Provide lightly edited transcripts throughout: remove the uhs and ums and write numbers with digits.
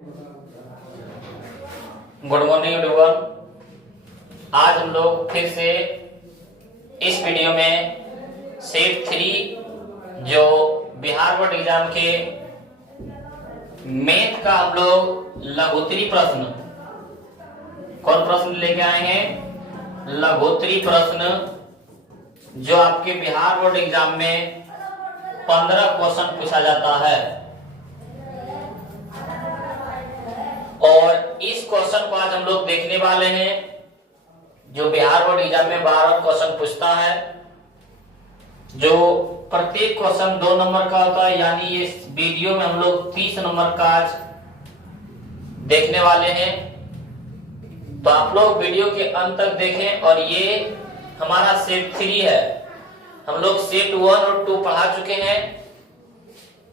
Good morning everyone. आज हम लोग फिर से इस वीडियो में सेट 3 जो बिहार बोर्ड एग्जाम के मैथ का हम लोग लघुत्तरी प्रश्न, कौन प्रश्न लेके आए हैं? लघुत्तरी प्रश्न जो आपके बिहार बोर्ड एग्जाम में 15 क्वेश्चन पूछा जाता है। और इस क्वेश्चन को आज हम लोग देखने वाले हैं जो बिहार बोर्ड एग्जाम में 12 क्वेश्चन पूछता है, जो प्रत्येक क्वेश्चन 2 नंबर का होता है। यानी इस वीडियो में हम लोग 30 नंबर का आज देखने वाले हैं। तो आप लोग वीडियो के अंत तक देखें। और ये हमारा सेट 3 है। हम लोग सेट 1 और 2 पढ़ा चुके हैं।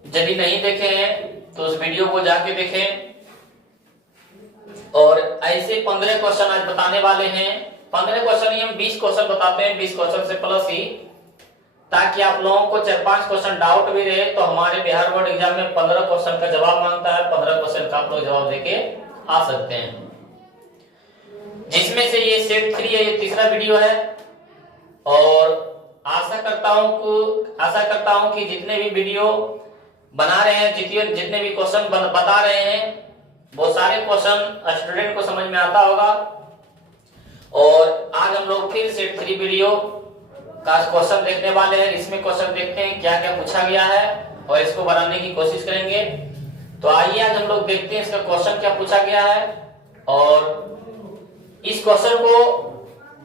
यदि नहीं देखे हैं तो उस वीडियो को जाके देखें। और ऐसे 15 क्वेश्चन आज बताने वाले हैं। 15 क्वेश्चन ही हम 20 क्वेश्चन बताते हैं, 20 क्वेश्चन से प्लस ही, ताकि आप लोगों को 4-5 क्वेश्चन डाउट भी रहे। तो हमारे बिहार बोर्ड एग्जाम में 15 क्वेश्चन का जवाब मांगता है। 15 क्वेश्चन का आप लोग जवाब देके आ सकते हैं, जिसमें से ये सेट 3 है, ये तीसरा वीडियो है। और आशा करता हूं कि जितने भी वीडियो बना रहे हैं, जितने भी क्वेश्चन बता रहे हैं, वो सारे क्वेश्चन स्टूडेंट को समझ में आता होगा। और आज हम लोग फिर सेट 3 वीडियो का क्वेश्चन देखने वाले हैं। इसमें क्वेश्चन देखते हैं क्या क्या पूछा गया है और इसको बनाने की कोशिश करेंगे। तो आइए आज हम लोग देखते हैं इसका क्वेश्चन क्या पूछा गया है। और इस क्वेश्चन को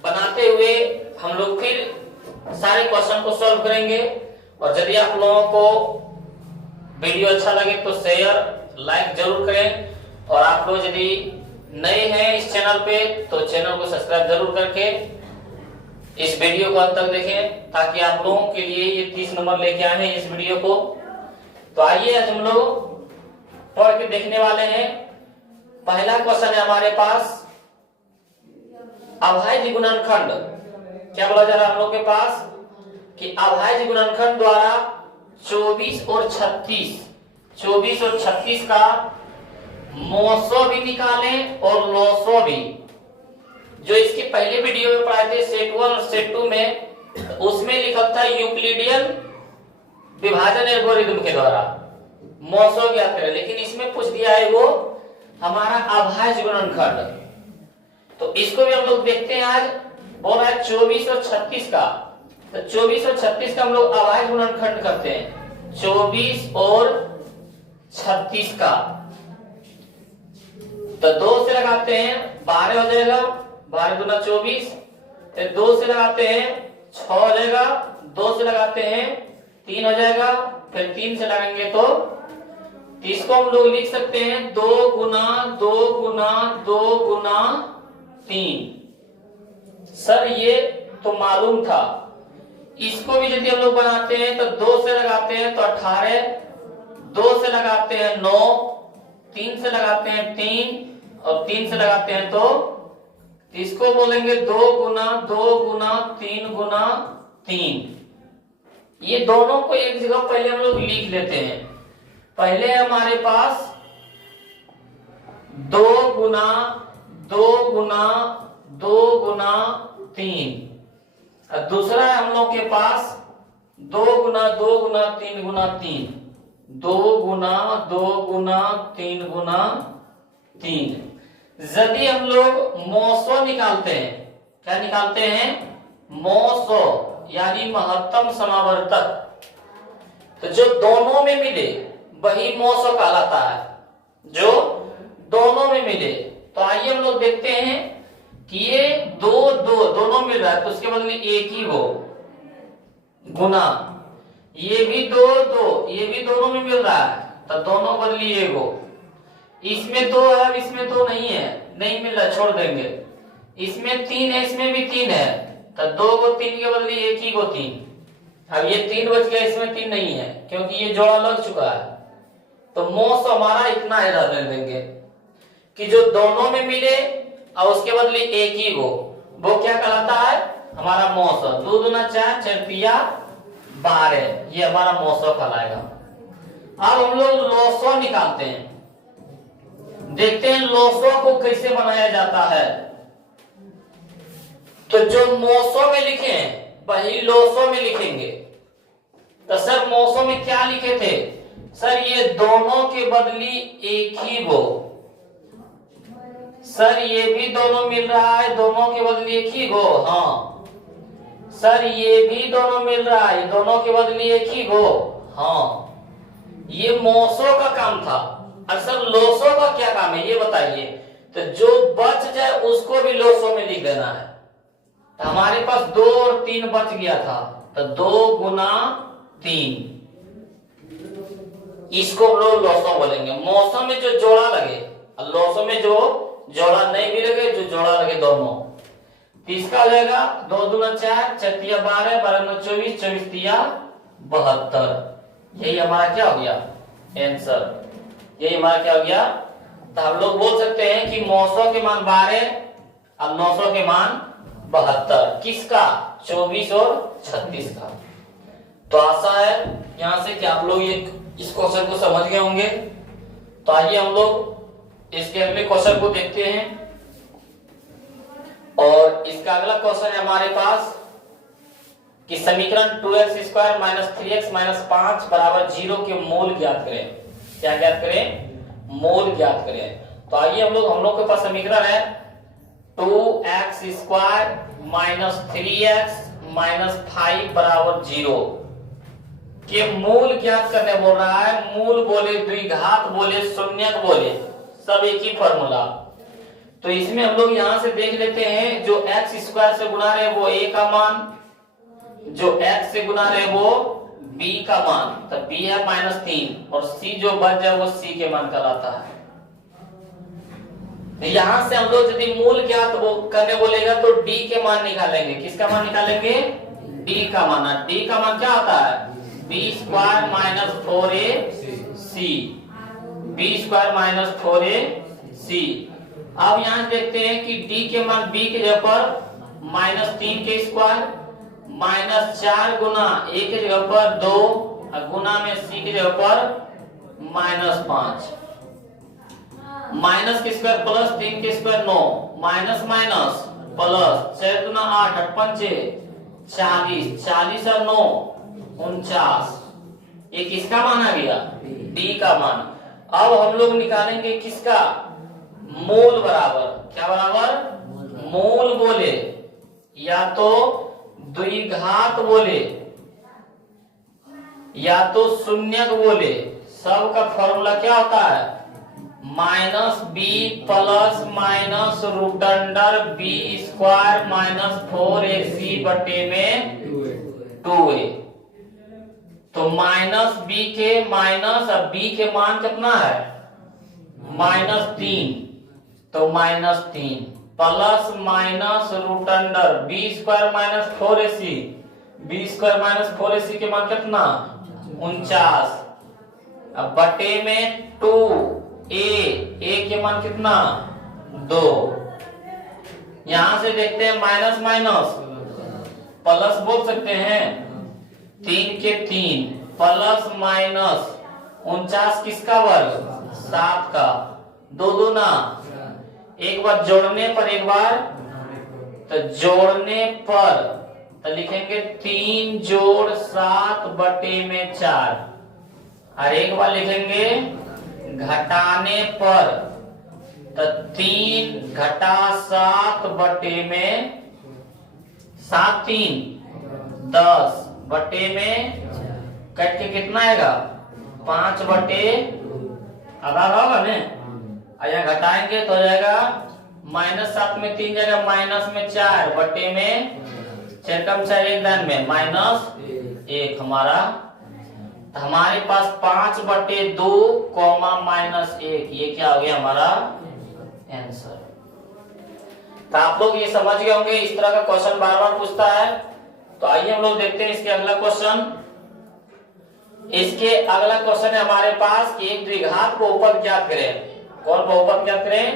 बनाते हुए हम लोग फिर सारे क्वेश्चन को सॉल्व करेंगे। और यदि आप लोगों को वीडियो अच्छा लगे तो शेयर लाइक जरूर करें। और आप लोग यदि नए हैं इस चैनल पे तो चैनल को सब्सक्राइब जरूर करके इस वीडियो को अंत तक देखें, ताकि आप लोगों के लिए ये 30 नंबर लेके आए हैं इस वीडियो को। तो आइए आज हम लोग पढ़ के देखने वाले हैं। पहला क्वेश्चन है हमारे पास, अभाज्य गुणनखंड। क्या बोला जा रहा है हम लोग के पास कि अभाज्य गुणनखंड द्वारा 24 और 36 का मौसो भी निकालें और लौसो भी। जो इसके पहले वीडियो में पढ़ाए थे सेट 1 और सेट 2 में, उसमें लिखा था यूक्लिडियन विभाजन एल्गोरिथम के द्वारा मौसो ज्ञात करें। लेकिन इसमें पूछ दिया है वो हमारा अभाज्य गुणनखंड। तो इसको भी हम लोग देखते हैं। आज बोल रहा है 24 और 36 का, तो 24 और 36 का हम लोग अभाज्य गुणनखंड करते हैं। 24 और 36 का तो 2 से लगाते हैं 12 हो जाएगा, 12 दूना 24। फिर 2 से लगाते हैं 6 हो जाएगा, 2 से लगाते हैं 3 हो जाएगा। फिर 3 से लगाएंगे तो इसको हम लोग लिख सकते हैं 2 गुना 2 गुना 2 गुना 3। सर ये तो मालूम था। इसको भी यदि हम लोग बनाते हैं तो 2 से लगाते हैं तो 18, 2 से लगाते हैं 9, 3 से लगाते हैं 3 और 3 से लगाते हैं तो इसको बोलेंगे 2 गुना 2 गुना 3 गुना 3। ये दोनों को एक जगह पहले हम लोग लिख लेते हैं। पहले हमारे पास 2 गुना 2 गुना 2 गुना 3 और दूसरा है हम लोग के पास 2 गुना 2 गुना 3 गुना 3। 2 गुना 2 गुना 3 गुना 3। यदि हम लोग मौसो निकालते हैं, क्या निकालते हैं? मौसो यानी महत्तम समावर्तक। तो जो दोनों में मिले वही मौसो कहलाता है, जो दोनों में मिले। तो आइए हम लोग देखते हैं कि ये दोनों मिल रहा है तो उसके बदले एक ही हो गुना, ये भी 2 ये भी दोनों में मिल रहा है तो दोनों बदली एक हो। इसमें 2 है, इसमें 2 नहीं है, नहीं मिल रहा, छोड़ देंगे। इसमें 3 है, इसमें भी 3 है तो 2 को 3 के बदले एक ही को 3। अब ये 3 बच गया, इसमें 3 नहीं है क्योंकि ये जोड़ा लग चुका है। तो मौस हमारा इतना है रहने देंगे कि जो दोनों में मिले और उसके बदले एक ही को, वो क्या कहलाता है? हमारा मौस। 2 दूना 4, 4 तिया 12, ये हमारा मौसो कहलाएगा। अब हम लोग लौसो निकालते हैं। देखते हैं लोसो को कैसे बनाया जाता है। तो जो मोसो में लिखे हैं वही लोसो में लिखेंगे। तो सर मोसो में क्या लिखे थे? सर ये दोनों के बदली एक ही गो। सर ये भी दोनों मिल रहा है, दोनों के बदली एक ही गो। हाँ सर ये भी दोनों मिल रहा है, दोनों के बदली एक ही गो। हाँ ये मोसो का काम था। और सर लोसो का क्या काम है ये बताइए। तो जो बच जाए उसको भी लोसो में लिख देना है। तो हमारे पास 2 और 3 बच गया था, तो 2 गुना 3, इसको हम लोग लोसो बोलेंगे। मौसम में जो जोड़ा लगे, लोसो में जो जोड़ा नहीं भी लगे, जो जोड़ा लगे दोनों। तो इसका हो जाएगा 2 दूना 4, 4 तिया 12, 12 दूना 24, 24 तिया 72। यही हमारा क्या हो गया आंसर। यही हमारा क्या हो गया। तो हम लोग बोल सकते हैं कि मौसम के मान 12 और 900 के मान 72। किसका? 24 और 36 का। तो आशा है यहां से कि आप लोग ये इस क्वेश्चन को समझ गए होंगे। तो आइए हम लोग इसके अगले क्वेश्चन को देखते हैं। और इसका अगला क्वेश्चन है हमारे पास कि समीकरण 2x square minus 3x minus 5 बराबर 0 के मूल ज्ञात करें। क्या ज्ञात करें? मूल ज्ञात करें। तो आइए हम लोग के पास समीकरण है 2x square minus 3x minus 5 बराबर 0 के मूल ज्ञात करने बोल रहा है। मूल बोले, द्विघात बोले, शून्यक बोले, सब एक ही फॉर्मूला। तो इसमें हम लोग यहां से देख लेते हैं, जो x स्क्वायर से गुना रहे वो a का मान, जो x से गुना रहे वो b का मान। तो b है -3 और c जो बच जाए वो c के मान कहलाता है। तो यहां से हम लोग यदि मूल ज्ञात करने बोलेगा तो d के मान निकालेंगे। किसका मान निकालेंगे? d का मान। d का मान क्या होता है? b square minus 4ac, b square minus 4ac। अब यहां देखते हैं कि d के मान b के जगह पर -3 के स्क्वायर -4 गुना a के जगह पर 2 और गुना में c के जगह पर -5। माइनस के स्क्वायर प्लस 3 के स्क्वायर 9, माइनस माइनस प्लस 4 गुना 8, 8 पंचे 40, 40 और 9 49। ये किसका मान आ गया? d का मान। अब हम लोग निकालेंगे किसका? मूल बराबर। क्या बराबर? मूल बोले या तो द्विघात बोले या तो शून्यक बोले, सब का फॉर्मूला क्या होता है? -b plus minus root under b square minus 4ac बटे में 2a। तो -b के माइनस और b के मान कितना है? -3। तो -3 plus minus root under b square minus 4ac, b square minus 4ac के मान कितना? 49। अब बटे में 2a के मान कितना? 2। यहां से देखते हैं माइनस माइनस प्लस बोल सकते हैं। 3 के 3 प्लस माइनस 49 किसका वर्ग? 7 का। 2 दूना, एक बार जोड़ने पर, एक बार तो जोड़ने पर तो लिखेंगे 3 जोड़ 7 बटे में 4 और एक बार लिखेंगे घटाने पर तो 3 घटा 7 बटे में 7 3 10 बटे में कट के कितना आएगा? 5 बटे आधा होगा ना। यहाँ घटाएंगे तो हो जाएगा -7 में 3 जाएगा माइनस में 4 बटे में 4 कम 4 एक दान में -1 हमारा। तो हमारे पास 5 बटे 2 -1, ये क्या हो गया हमारा आंसर। तो आप लोग ये समझ गए होंगे, इस तरह का क्वेश्चन बार बार पूछता है। तो आइए हम लोग देखते हैं इसके अगला क्वेश्चन। इसके अगला क्वेश्चन है हमारे पास कि एक द्विघात बहुपद ज्ञात करें। कौन बहुपद ज्ञात करें?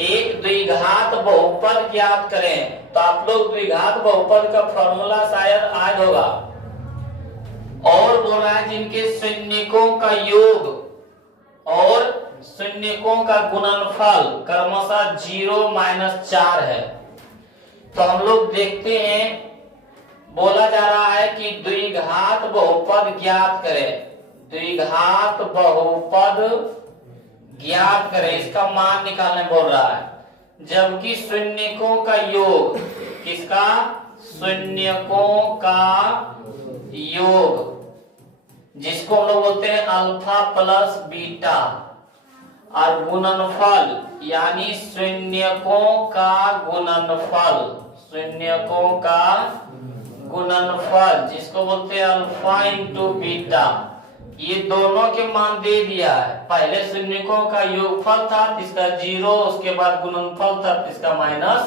एक द्विघात बहुपद ज्ञात करें। तो आप लोग द्विघात बहुपद का फॉर्मूला शायद आज होगा। और बोल रहा है जिनके शून्यकों का योग और शून्यकों का गुणनफल क्रमशः 0 - 4 है। तो हम लोग देखते हैं, बोला जा रहा है कि द्विघात बहुपद ज्ञात करें, द्विघात बहुपद ज्ञात करें, इसका मान निकालने बोल रहा है। जबकि शून्यकों का योग, किसका? शून्यकों का योग, जिसको हम लोग बोलते हैं अल्फा प्लस बीटा, और गुणनफल यानी शून्यकों का गुणनफल, शून्यकों का गुणनफल जिसको बोलते हैं अल्फा इंटू बीटा, ये दोनों के मान दे दिया है। पहले शून्यकों का योगफल था जिसका 0, उसके बाद गुणनफल था जिसका माइनस।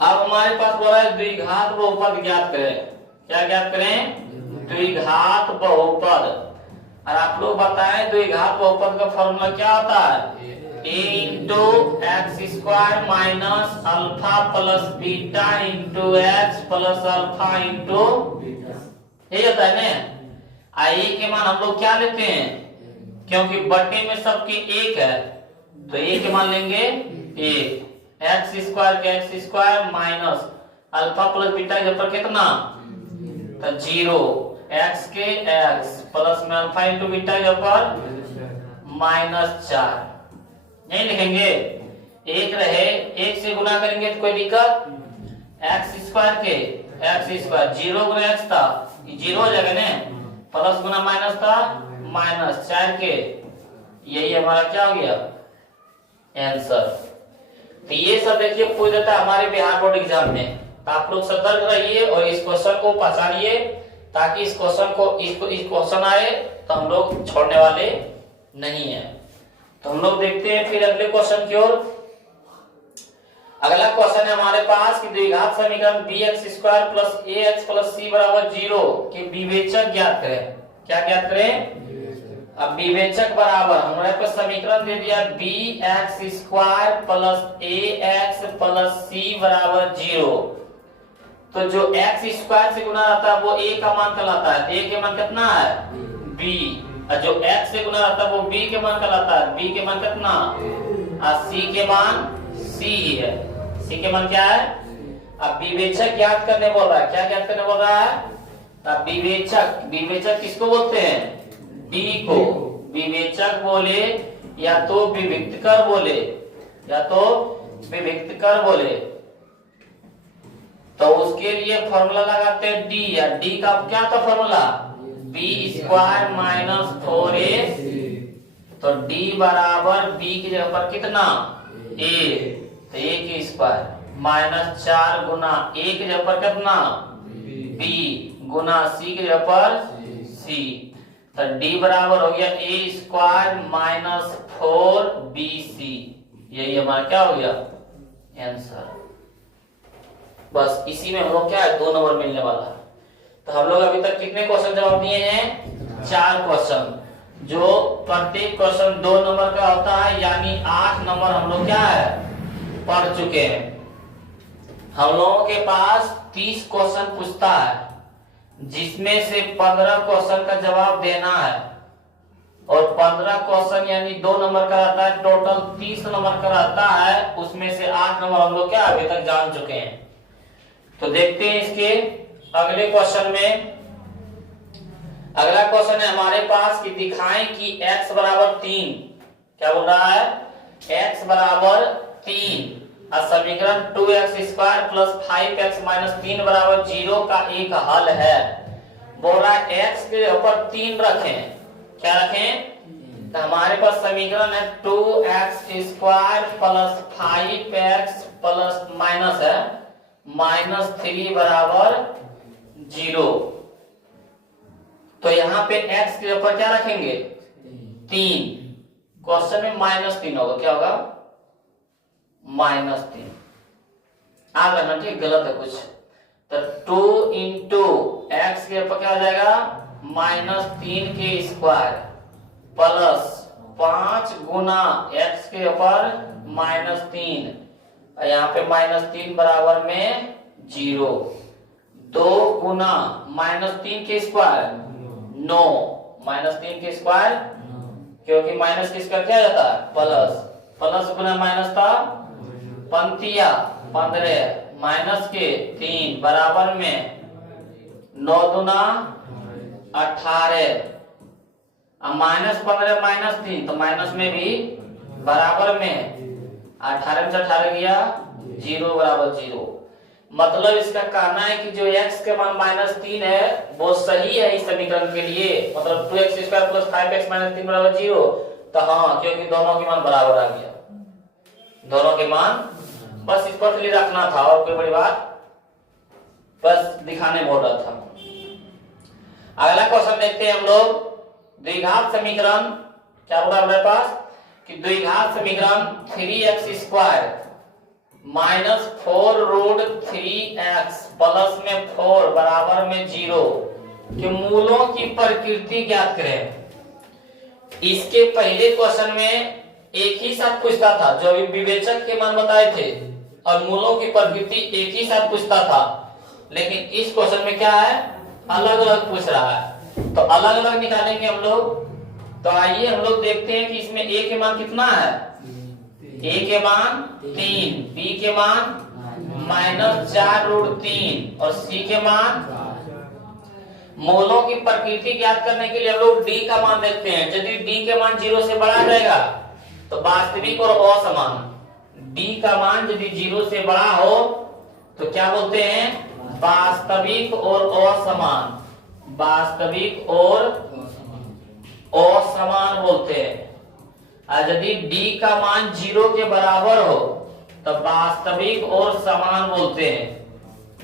अब हमारे पास बोला है द्विघात बहुपद ज्ञात करें। क्या ज्ञात करें? द्विघात बहुपद। और आप लोग बताएं द्विघात बहुपद का फॉर्मूला क्या होता है? a into x square minus alpha plus beta into x plus alpha into यही होता है ना। a के मान हम लोग क्या लेते हैं? क्योंकि बट्टे में सबके एक है तो a के मान लेंगे 1। एक्स स्क्वायर के x square minus alpha plus beta के ऊपर कितना? तो 0। एक्स के एक्स प्लस में अल्फा इंटू बीटा के ऊपर -4। नहीं लिखेंगे, एक रहे, एक से गुना करेंगे तो कोई दिक्कत? एक्स स्क्वायर के एक्स स्क्वायर 0 गुना एक्स था, 0 हो जाएगा ना, प्लस गुना माइनस था, -4 के, यही हमारा क्या हो गया? आंसर। तो ये सब देखिए पूछ देता है हमारे बिहार बोर्ड एग्जाम में। तो आप लोग सतर्क रहिए और इस क्वेश्चन को पहचानिए, ताकि इस क्वेश्चन को इस क्वेश्चन आए तो हम लोग छोड़ने वाले नहीं है। तो हम लोग देखते हैं फिर अगले क्वेश्चन की ओर। अगला क्वेश्चन है हमारे पास कि द्विघात समीकरण bx square plus ax plus c बराबर 0 के विवेचक ज्ञात करें। क्या ज्ञात करें? अब विवेचक बराबर हमारे पास समीकरण दे दिया bx square plus ax plus c बराबर 0। तो जो x स्क्वायर से गुना रहता है वो a का मान कहलाता है, a के मान कितना है? b। और जो x से गुना रहता है वो b के मान कहलाता है, b के मान कितना? और c के मान c ही है, c के मान क्या है? अब विवेचक ज्ञात करने बोल रहा है। क्या ज्ञात करने बोल रहा है? अब विवेचक, विवेचक किसको बोलते हैं? b को। विवेचक बोले या तो विविक्त कर बोले, या तो विविक्त कर बोले, तो उसके लिए फॉर्मूला लगाते हैं d। या d का क्या था formula? b square minus 4a। तो d बराबर b की जगह पर कितना? a, तो a की स्क्वायर माइनस 4 गुना a की जगह पर कितना? b गुना c की जगह पर c। तो d बराबर हो गया a स्क्वायर माइनस 4bc। यही हमारा क्या हो गया? आंसर। बस इसी में हम लोग क्या है 2 नंबर मिलने वाला है। तो हम लोग अभी तक कितने क्वेश्चन जवाब दिए हैं? 4 क्वेश्चन, जो प्रत्येक क्वेश्चन 2 नंबर का होता है, यानी 8 नंबर हम लोग क्या है पढ़ चुके हैं। हम लोगों के पास 30 क्वेश्चन पूछता है, जिसमें से 15 क्वेश्चन का जवाब देना है, और 15 क्वेश्चन यानी 2 नंबर का रहता है, टोटल 30 नंबर का रहता है। उसमें से 8 नंबर हम लोग क्या अभी तक जान चुके हैं। तो देखते हैं इसके अगले क्वेश्चन में। अगला क्वेश्चन है हमारे पास कि दिखाएं कि x बराबर 3। क्या बोल रहा है? x बराबर 3 और समीकरण 2x square plus 5x minus 3 बराबर 0 का एक हल है। बोल रहा है x के ऊपर 3 रखें। क्या रखें? तो हमारे पास समीकरण है 2x square plus 5x plus minus है -3 बराबर 0। तो यहाँ पे x के ऊपर क्या रखेंगे? 3। क्वेश्चन में -3 होगा। क्या होगा? -3 आ रहा ना, ठीक गलत है कुछ। तो 2 इंटू एक्स के ऊपर क्या हो जाएगा? -3 के स्क्वायर प्लस 5 गुना x के ऊपर -3, यहाँ पे -3 बराबर में 0। 2 गुना -3 के स्क्वायर 9, -3 के स्क्वायर क्योंकि माइनस किसका क्या जाता है प्लस, प्लस गुना माइनस था पंक्तिया 15 माइनस के 3 बराबर में 9 दूना 18, अब -15 -3 तो माइनस में भी बराबर में 18 में से 18 गया 0 बराबर 0। मतलब इसका कहना है कि जो x के मान -3 है वो सही है इस समीकरण के लिए, मतलब 2x² + 5x - 3 बराबर 0। तो हाँ, क्योंकि दोनों के मान बराबर आ गया, दोनों के मान, बस इस पर लिए रखना था और कोई बड़ी बात बस दिखाने बोल रहा था। अगला क्वेश्चन देखते हैं हम लोग। द्विघात समीकरण क्या बोला हमारे पास कि द्विघात समीकरण 3x² -4√3x प्लस में 4 बराबर में 0 के मूलों की प्रकृति ज्ञात करें। इसके पहले क्वेश्चन में एक ही साथ पूछता था, जो अभी विवेचक के मान बताए थे और मूलों की प्रकृति एक ही साथ पूछता था, लेकिन इस क्वेश्चन में क्या है अलग अलग पूछ रहा है, तो अलग अलग निकालेंगे हम लोग। तो आइए हम लोग देखते हैं कि इसमें a के मान कितना है, a के मान 3, b के मान -4√3 और c के मान। मूलों की प्रकृति ज्ञात करने के लिए हम लोग d का मान देखते हैं। यदि d के मान 0 से बड़ा रहेगा तो वास्तविक और असमान, d का मान यदि 0 से बड़ा हो तो क्या बोलते हैं वास्तविक और असमान, वास्तविक और असमान बोलते हैं। और यदि d का मान 0 के बराबर हो तो वास्तविक और समान बोलते हैं,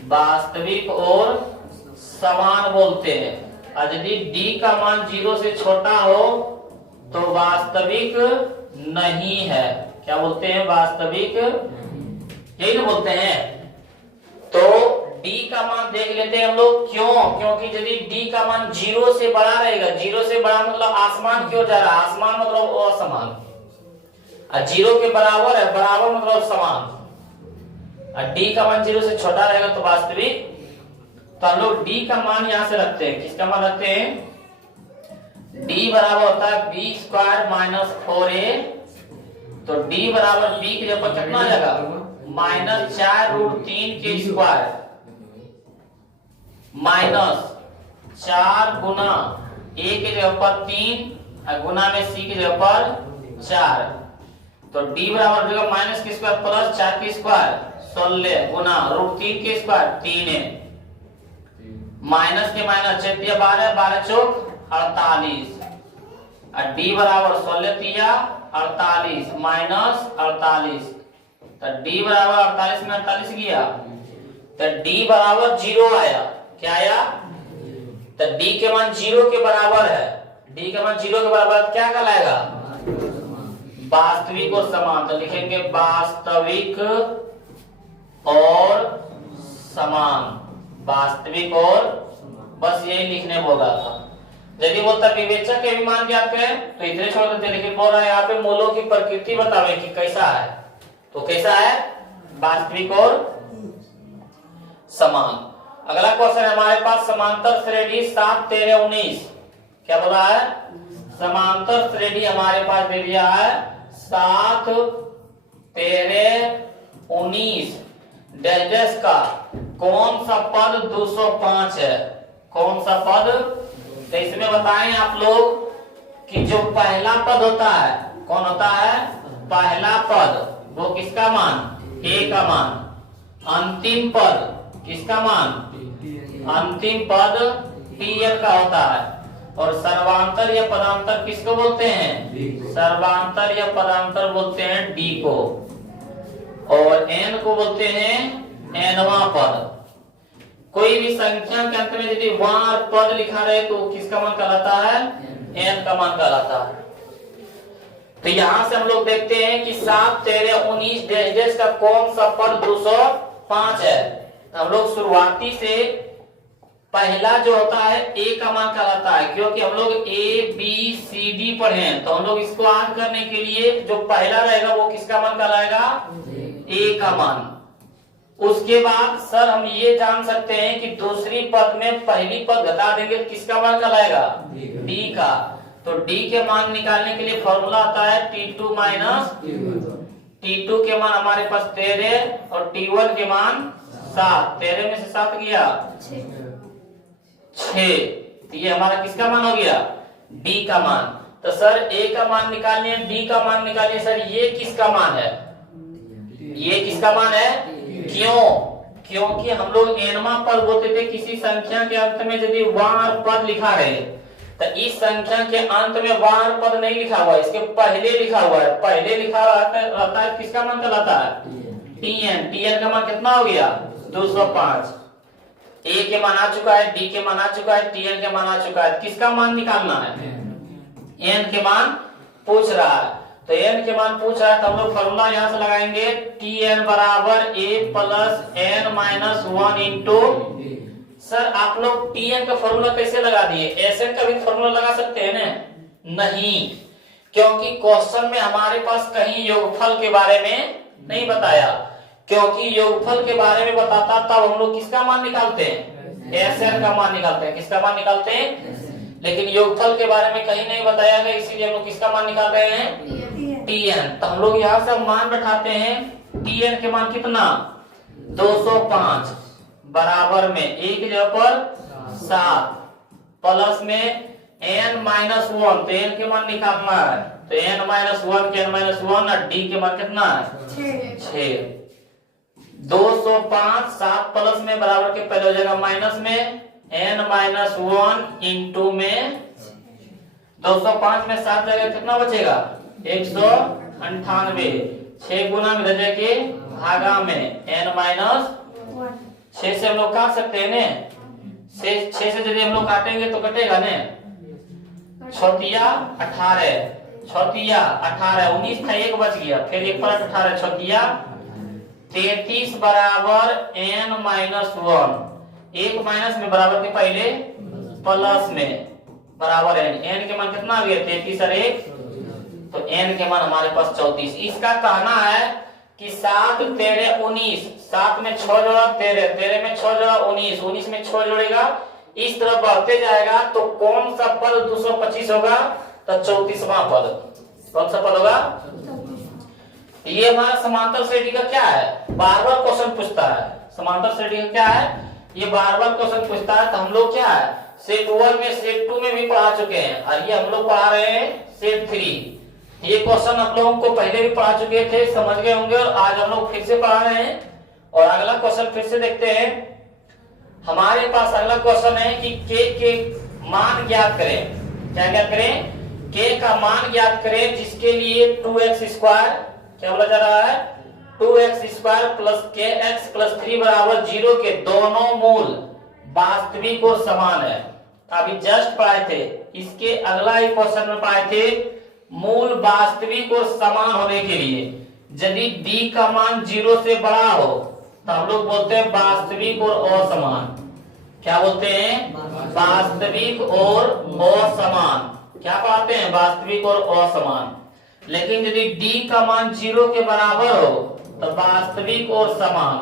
वास्तविक और समान बोलते हैं। और यदि d का मान 0 से छोटा हो तो वास्तविक नहीं है, क्या बोलते हैं वास्तविक, यही ना बोलते हैं। तो d का मान देख लेते हैं हम लोग, क्यों, क्योंकि यदि d का मान 0 से बड़ा रहेगा, 0 से बड़ा मतलब आसमान क्यों जा रहा है, आसमान मतलब असमान, और 0 के बराबर है, बराबर मतलब समान, और d का मान 0 से छोटा रहेगा तो वास्तविक। तो हम लोग d का मान यहां से रखते हैं, किसका मान रखते हैं, d बराबर होता है b² - 4a, तो d बराबर b के जगह पर कितना आ जाएगा -4√3 के स्क्वायर, -4 गुना a के जगह पर 3 और गुना में c के जगह पर 4, तो d बराबर हो जाएगा माइनस के स्क्वायर प्लस 4 के स्क्वायर 16 गुना √3 के स्क्वायर 3 है, माइनस के माइनस 6 12 12 चौक 48, और d बराबर 16 तिया 48 माइनस 48, तो d बराबर 48 में 48 गया, तो d बराबर 0 आया, क्या आया, तो d के मान 0 के बराबर है, d के मान 0 के बराबर क्या कहलाएगा वास्तविक और समान। तो लिखेंगे वास्तविक और समान, वास्तविक और, बस यही लिखने बोल रहा था। यदि बोलता विवेचक के भी मान ज्ञात करें तो इतने छोड़ देते, लेकिन बोल रहा है यहाँ पे मूलों की प्रकृति बतावे कि कैसा है, तो कैसा है वास्तविक और समान। अगला क्वेश्चन है हमारे पास, समांतर श्रेणी 7 13 19, क्या बोला है, समांतर श्रेणी हमारे पास दे दिया है 7 13 19 डैश का कौन सा पद 205 है, कौन सा पद। तो इसमें बताएं आप लोग कि जो पहला पद होता है, कौन होता है पहला पद, वो किसका मान a का मान, अंतिम पद किसका मान, अंतिम पद pl का होता है, और सर्वांतर या पदांतर किसको बोलते हैं, सर्वांतर या पदांतर बोलते हैं d को, और n को बोलते हैं nवां पद। कोई भी संख्या के अंत में यदि वार पद लिखा रहे तो किसका मान कहलाता है, n का मान कहलाता है। तो यहां से हम लोग देखते हैं कि 7 13 19 डैश का कौन सा पद 205 है। हम लोग शुरुआती से पहला जो होता है a का मान कहलाता है, क्योंकि हम लोग a b c d पढ़े हैं, तो हम लोग इसको याद करने के लिए जो पहला रहेगा वो किसका मान कहलाएगा, a का मान। उसके बाद सर हम ये जान सकते हैं कि दूसरी पद में पहली पद घटा देंगे तो किसका मान कहलाएगा, d का। तो डी के मान निकालने के लिए फॉर्मूला आता है T2 माइनस T2 के मान हमारे पास 13 और T1 के मान 7। 13 में से 7 गया 6। तो ये हमारा किसका मान हो गया? डी का मान। तो सर ए का मान निकालिए, डी का मान निकालिए। सर ये किसका मान है? ये किसका मान है? क्यों? क्योंकि हम लोग एनवा पद बोलते थे किसी संख्या के अंत में यदि वार पद लिखा रहे, तो इस संख्या के अंत में वार पद नहीं लिखा हुआ है, इसके पहले लिखा हुआ है। पहले लिखा रहता है किसका मान कहलाता है? टीएन। टीएन का मान कितना हो गया? 205। ए के मान आ चुका है, डी के मान आ चुका है, टीएन के मान आ चुका है। किसका मान निकालना है? एन के मान पूछ रहा है। तो एन के मान पूछ रहा है तो हम लोग फॉर्मूला यहां से लगाएंगे Tn बराबर a plus n minus 1 into. Sir आप लोग Tn का फॉर्मूला कैसे लगा दिए? Sn का भी फॉर्मूला लगा सकते हैं ना? नहीं, क्योंकि क्वेश्चन में हमारे पास कहीं योगफल के बारे में नहीं बताया। क्योंकि योगफल के बारे में बताता तब हम लोग किसका मान निकालते हैं? Sn का मान निकालते हैं। किसका मान निकालते हैं? लेकिन योगफल के बारे में कहीं नहीं बताया गया, इसीलिए हम लोग किसका मान निकाल रहे हैं? Tn। तो हम लोग यहाँ से मान बैठाते हैं। Tn के मान कितना? 205 बराबर में एक जगह पर 7 प्लस में n माइनस 1। तो n के मान निकालना है, तो n माइनस 1 के n माइनस 1 और d के मान कितना है? 6। 205 7 प्लस में बराबर के पहले जगह माइनस में n माइनस 1 इंटू में 205 में 7 जगह कितना बचेगा? 198। 6 गुना में रह के भागा में n माइनस 6 से हम लोग काट सकते हैं ने। 6 से यदि हम लोग काटेंगे तो कटेगा ने। 18 19 था, एक बच गया, फिर एक पर 18 छतिया 33 बराबर n माइनस 1। एक माइनस में बराबर के पहले प्लस में बराबर n के मान कितना आ गया? 33 और 1, तो n के मान हमारे पास 34। इसका कहना है कि 7 13 19, 7 में 6 जोड़ा 13, 13 में 6 जोड़ा 19, 19 में 6 जोड़ेगा, इस तरह बढ़ते जाएगा तो कौन सा पद 225 होगा? तो 34वां पद। कौन सा पद होगा? ये हमारा समांतर श्रेणी का क्या है? बार बार क्वेश्चन पूछता है। समांतर श्रेणी का क्या है? ये बार बार क्वेश्चन पूछता है। तो हम लोग क्या है, सेट 1 में सेट 2 में भी पढ़ा चुके हैं, और ये हम लोग पढ़ा रहे हैं सेट 3। ये क्वेश्चन आप लोगों को पहले भी पढ़ा चुके थे, समझ गए होंगे, और आज हम लोग फिर से पढ़ा रहे हैं। और अगला क्वेश्चन फिर से देखते हैं। हमारे पास अगला क्वेश्चन है कि के मान ज्ञात करें। क्या ज्ञात करें? के का मान ज्ञात करें, जिसके लिए 2x स्क्वायर क्या बोला जा रहा है? 2x स्क्वायर प्लस के एक्स प्लस 3 बराबर 0 के दोनों मूल वास्तविक और समान है। अभी जस्ट पढ़ाए थे, इसके अगला ही क्वेश्चन में पढ़ाए थे मूल वास्तविक और समान होने के लिए यदि d का मान 0 से बड़ा हो तो हम लोग बोलते हैं वास्तविक और असमान। क्या बोलते हैं? वास्तविक और असमान। क्या पढ़ाते हैं? वास्तविक और असमान। लेकिन यदि d का मान 0 के बराबर हो तो वास्तविक और समान।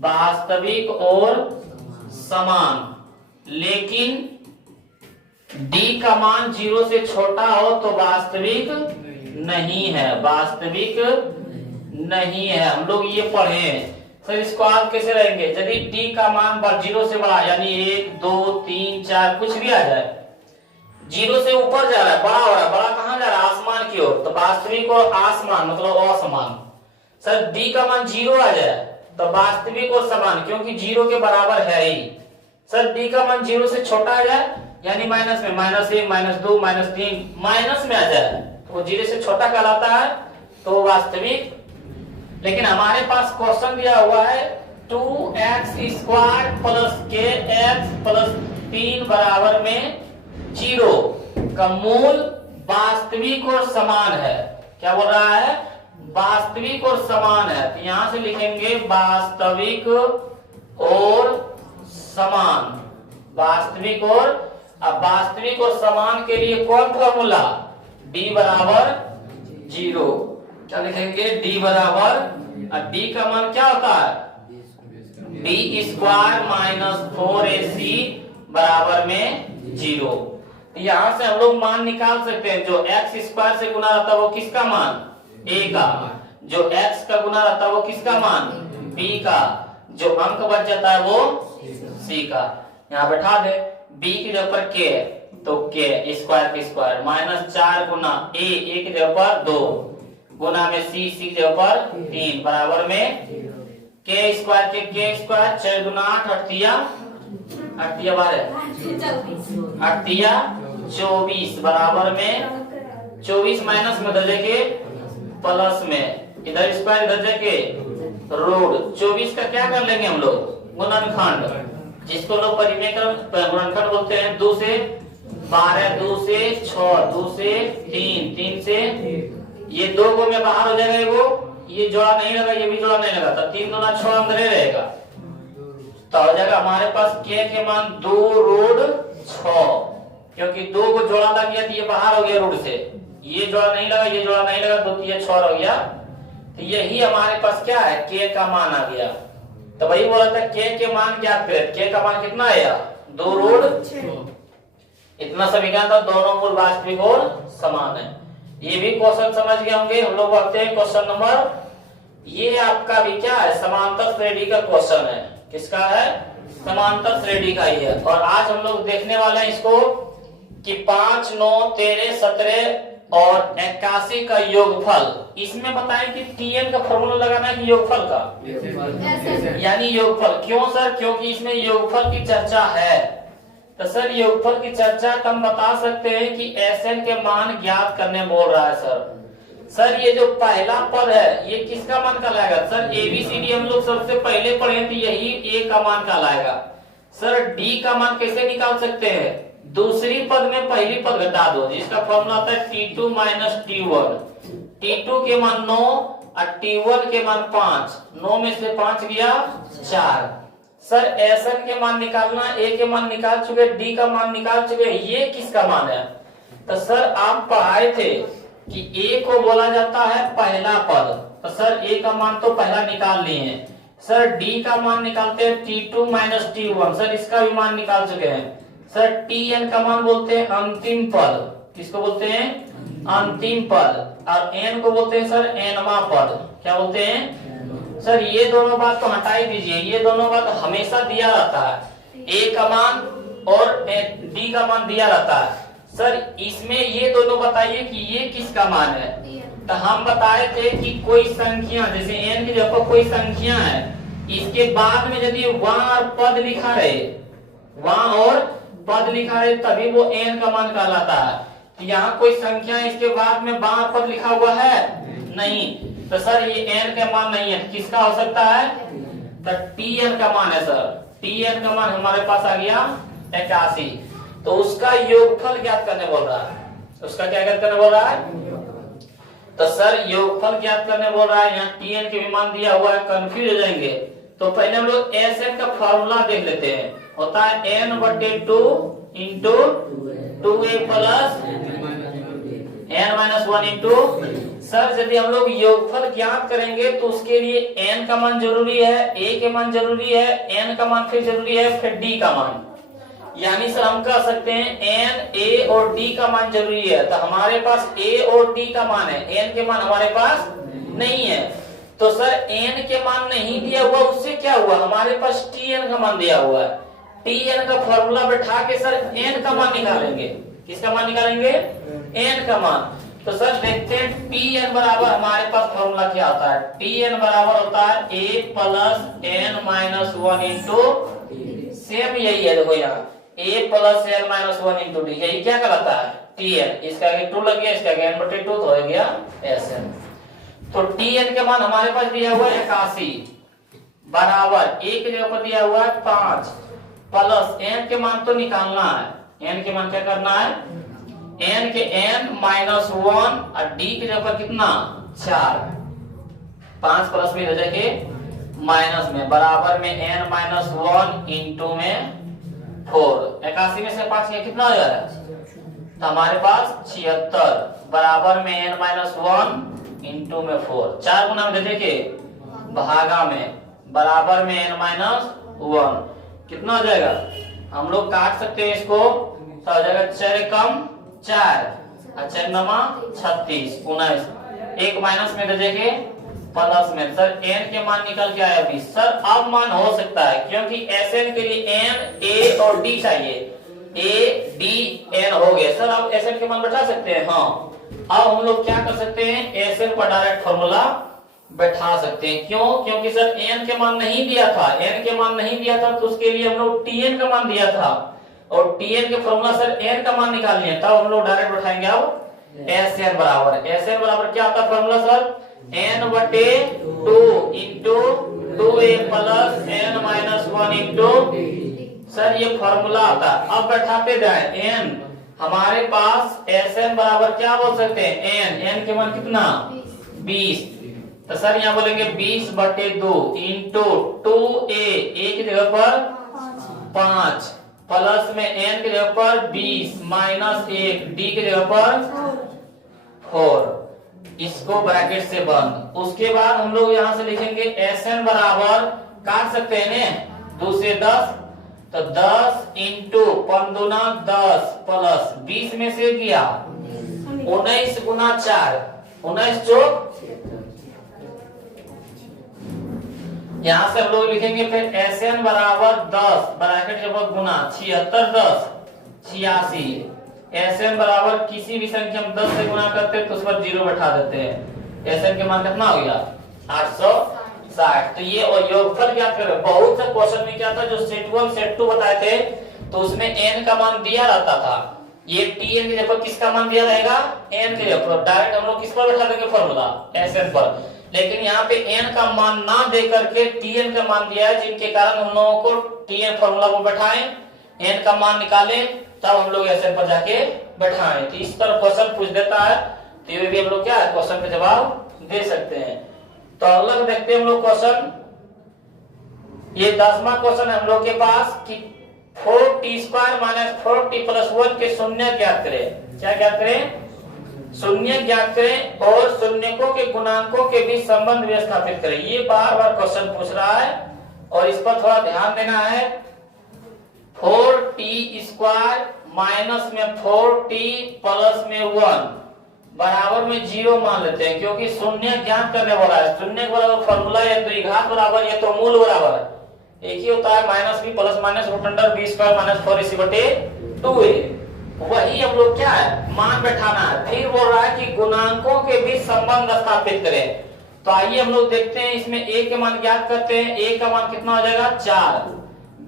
वास्तविक और समान। लेकिन d का मान 0 से छोटा हो तो वास्तविक नहीं है। वास्तविक नहीं है। हम लोग ये पढ़े हैं। सर इसको आप कैसे रहेंगे? यदि d का मान 0 से बड़ा, यानी 1 2 3 4 कुछ भी आ जाए, 0 से ऊपर जा रहा है, बड़ा हो रहा है, बड़ा कहाँ जा रहा है? आसमान की ओर, तो वास्तविक और आसमान मतलब असमान। सर d का मान 0 आ जाए तो वास्तविक और समान, क्योंकि 0 के बराबर है ही। सर d का मान 0 से छोटा आ जाए, यानी माइनस में -1 -2 -3 माइनस में आ जाए तो 0 से छोटा कहलाता है, तो वास्तविक। लेकिन हमारे पास क्वेश्चन दिया हुआ है 2x स्क्वायर प्लस के एक्स प्लस 3 बराबर में 0 का मूल वास्तविक और समान है। क्या बोल रहा है? वास्तविक और समान है। तो यहां से लिखेंगे वास्तविक और समान। वास्तविक और, अब वास्तविक और समान के लिए कौन फॉर्मूला? d बराबर 0। क्या लिखेंगे? d बराबर, और d का मान क्या होता है? d स्क्वायर माइनस 4ac बराबर में 0। यहाँ से हम लोग मान निकाल सकते हैं, जो एक्स स्क्वायर से गुना रहता है वो किसका मान, ए का, जो एक्स का गुना रहता है वो किसका मान, बी का, जो अंक बच जाता है वो सी का। यहाँ बैठा दे, बी की जगह पर के है तो के स्क्वायर के स्क्वायर माइनस 4 गुना ए की जगह पर 2 गुना में सी की जगह पर 3 बराबर में के स्क्वायर 6 गुना 8 अठतिया 24 बराबर में 24 माइनस में दर्जे के प्लस में, इधर स्क्वायर इधर जाके रूट 24 का क्या कर लेंगे हम लोग गुणनखंड, जिसको लोग परिमेय गुणनखंड बोलते हैं। 2 से 12, 2 से 6, 2 से 3 से ये 2 को में बाहर हो जाएगा, वो ये जोड़ा नहीं लगा, ये भी जोड़ा नहीं लगा, तो 3 दूना 6 अंदर ही रहेगा, तो हो जाएगा हमारे पास के मान 2 रूट 6, क्योंकि 2 को जोड़ा लग गया तो ये बाहर हो गया रूट से, ये जोड़ा नहीं लगा, ये जोड़ा नहीं लगा, 2 3 6 हो गया, तो यही हमारे पास क्या है, के का मान आ गया। तो वही बोला था के मान क्या, फिर के का मान कितना आया 2 रूट 6। इतना समीकरण था, दोनों मूल वास्तविक और समान है। ये भी क्वेश्चन समझ गए होंगे। हम लोग बढ़ते हैं क्वेश्चन नंबर, ये आपका भी क्या है, समांतर श्रेणी का क्वेश्चन है। किसका है, समांतर श्रेणी का ही है। और आज हम लोग देखने वाले हैं इसको कि 5, 9, 13, 17 और 81 का योगफल। इसमें बताएं कि टीएन का फॉर्मूला लगाना है कि योगफल का, यानी योगफल। क्यों सर, क्योंकि इसमें योगफल की चर्चा है। तो सर योगफल की चर्चा तो हम बता सकते हैं कि एसएन के मान ज्ञात करने बोल रहा है सर ये जो पहला पद है ये किसका मान कहलाएगा सर, एबीसीडी हम लोग सबसे पहले पढ़े तो यही ए का मान कहलाएगा। सर डी का मान कैसे निकाल सकते हैं, दूसरी पद में पहली पद घटा दो, जिसका फॉर्मूला आता है T2 माइनस T1। T2 के मान 9 और T1 के मान 5, 9 में से 5 गया 4। सर एसएन के मान निकालना, ए के मान निकाल चुके, डी का मान निकाल चुके, ये किसका मान है। तो सर आप पढ़ाए थे कि ए को बोला जाता है पहला पद, तो सर ए का मान तो पहला निकाल लिए हैं। सर डी का मान निकालते हैं T2 माइनस T1, सर इसका भी मान निकाल चुके हैं। सर टीएन का मान बोलते हैं अंतिम पद, किसको बोलते हैं अंतिम पद, और एन को बोलते हैं सर एनवा पद, क्या बोलते हैं सर। ये दोनों बात तो हटा ही दीजिए, ये दोनों बात हमेशा दिया रहता है, ए का मान और डी का मान दिया रहता है। सर इसमें ये दोनों बताइए कि ये किसका मान है। तो हम बताए थे कि कोई संख्या, जैसे एन की जगह कोई संख्या है, इसके बाद में यदि वहां और पद लिखा रहे, वहां और पद लिखा रहे तभी वो एन का मान कहलाता है। तो यहाँ कोई संख्या इसके बाद में वहां पद लिखा हुआ है नहीं, तो सर ये एन का मान नहीं है, किसका हो सकता है, तो टीएन का मान है सर। टीएन का मान हमारे पास आ गया 81, तो उसका योगफल ज्ञात करने बोल रहा है, उसका क्या ज्ञात करने बोल रहा है, तो सर योगफल ज्ञात करने बोल रहा है। यहाँ टीएन के भी मान दिया हुआ है, कंफ्यूज हो जाएंगे। तो पहले हम लोग एसएन का फॉर्मूला देख लेते हैं, होता है n/2 into 2a plus n-1 into. Sir यदि हम लोग योगफल ज्ञात करेंगे तो उसके लिए n का मान जरूरी है, a के मान जरूरी है, n का मान फिर जरूरी है, फिर d का मान, यानी सर हम कह सकते हैं n, a और d का मान जरूरी है। तो हमारे पास a और d का मान है, n के मान हमारे पास नहीं है। तो सर n के मान नहीं दिया हुआ, उससे क्या हुआ, हमारे पास tn का मान दिया हुआ है। tn का फॉर्मूला बैठा के सर n का मान निकालेंगे, किसका मान निकालेंगे, n का मान। तो सर देखते हैं tn बराबर हमारे पास फॉर्मूला क्या आता है, tn बराबर होता है a plus n-1 into, same यही है, देखो यहाँ a plus n-1 into D, यही क्या कहलाता है tn। इसका 2 लग गया, इसका n/2 तो हो गया sn। तो tn के मान हमारे पास दिया हुआ है 81 बराबर a की जगह पर दिया हुआ है 5 प्लस n के मान तो निकालना है, n के मान क्या करना है, n के n-1 और d की जगह पर कितना 4, 5 प्लस में इधर जाके माइनस में बराबर में n-1 इंटू में 4। 81 में से 5 कितना हो जा रहा है, तो हमारे पास 76 बराबर में n-1 इंटू में 4, 4 गुना में देखिए भागा में बराबर में n-1 कितना हो जाएगा, हम लोग काट सकते हैं इसको, तो हो जाएगा 4 कम 4 और 4 नमा 36 19 एक माइनस में दे प्लस में। सर n के मान निकल के आया 20। सर अब मान हो सकता है क्योंकि Sn के लिए n a और d चाहिए, a d n हो गए। सर अब Sn के मान बैठा सकते हैं। हाँ अब हम लोग क्या कर सकते हैं, Sn पर डायरेक्ट फॉर्मूला बैठा सकते हैं। क्यों? क्योंकि सर n के मान नहीं दिया था, n के मान नहीं दिया था तो उसके लिए हम लोग tn का मान दिया था और tn के फॉर्मूला सर n का मान निकाल लिए, तब हम लोग डायरेक्ट बैठाएंगे। अब Sn बराबर क्या आता है फॉर्मूला सर, n बटे 2 into 2a plus n minus 1 into, sir ये फॉर्मूला आता है। अब बैठाते जाए n, हमारे पास Sn बराबर क्या बोल सकते हैं, n के मान कितना 20। तो सर यहाँ बोलेंगे 20 बटे 2 इंटू 2a, a की जगह पर 5 प्लस में n की जगह पर 20 माइनस 1 d की जगह पर 4, इसको ब्रैकेट से बंद। उसके बाद हम लोग यहाँ से लिखेंगे Sn बराबर काट सकते हैं ना 2 से 10, तो 10 इंटू 5 दूना 10 प्लस 20 में से गया 19 गुना 4 19 चौक, यहाँ से हम लोग लिखेंगे फिर Sn बराबर 10 ब्रैकेट के बाद गुना 76 10 86। Sn बराबर किसी भी संख्या हम 10 से गुना करते हैं तो उस पर 0 बैठा देते हैं। Sn के मान कितना हो गया 860। तो ये और योगफल ज्ञात करें। बहुत से क्वेश्चन में क्या था, जो सेट 1 सेट 2 बताए थे तो उसमें n का मान दिया रहता था, ये tn की जगह किसका मान दिया रहेगा, n की जगह डायरेक्ट हम लोग किस पर बैठा देंगे फॉर्मूला Sn पर। लेकिन यहाँ पे n का मान ना दे करके tn का मान दिया है, जिनके कारण हम लोगों को tn फॉर्मूला को बैठाएं, n का मान निकालें, तब हम लोग Sn पर जाके बैठाएं। तो इस तरह क्वेश्चन पूछ देता है, तो ये भी हम लोग क्या है क्वेश्चन का जवाब दे सकते हैं। तो अगला देखते हैं हम लोग क्वेश्चन, ये 10वां क्वेश्चन है हम लोग के पास कि 4t² माइनस 4t प्लस 1 के शून्य ज्ञात करें। क्या ज्ञात करें, शून्य ज्ञात करें और शून्यकों के गुणांकों के बीच संबंध व्यवस्थापित करें। ये बार बार क्वेश्चन पूछ रहा है और इस पर थोड़ा ध्यान देना है। 4t² माइनस में 4t प्लस में 1 बराबर में 0 मान लेते हैं, क्योंकि शून्य ज्ञात करने वाला है। शून्य के बराबर फॉर्मूला या तो घात बराबर या तो मूल बराबर एक ही होता है, minus b plus minus root under b² minus 4ac बटे 2a। वही हम लोग क्या है मान बैठाना है। फिर बोल रहा है कि गुणांकों के बीच संबंध स्थापित करें। तो आइए हम लोग देखते हैं, इसमें a के मान ज्ञात करते हैं। a का मान कितना हो जाएगा 4,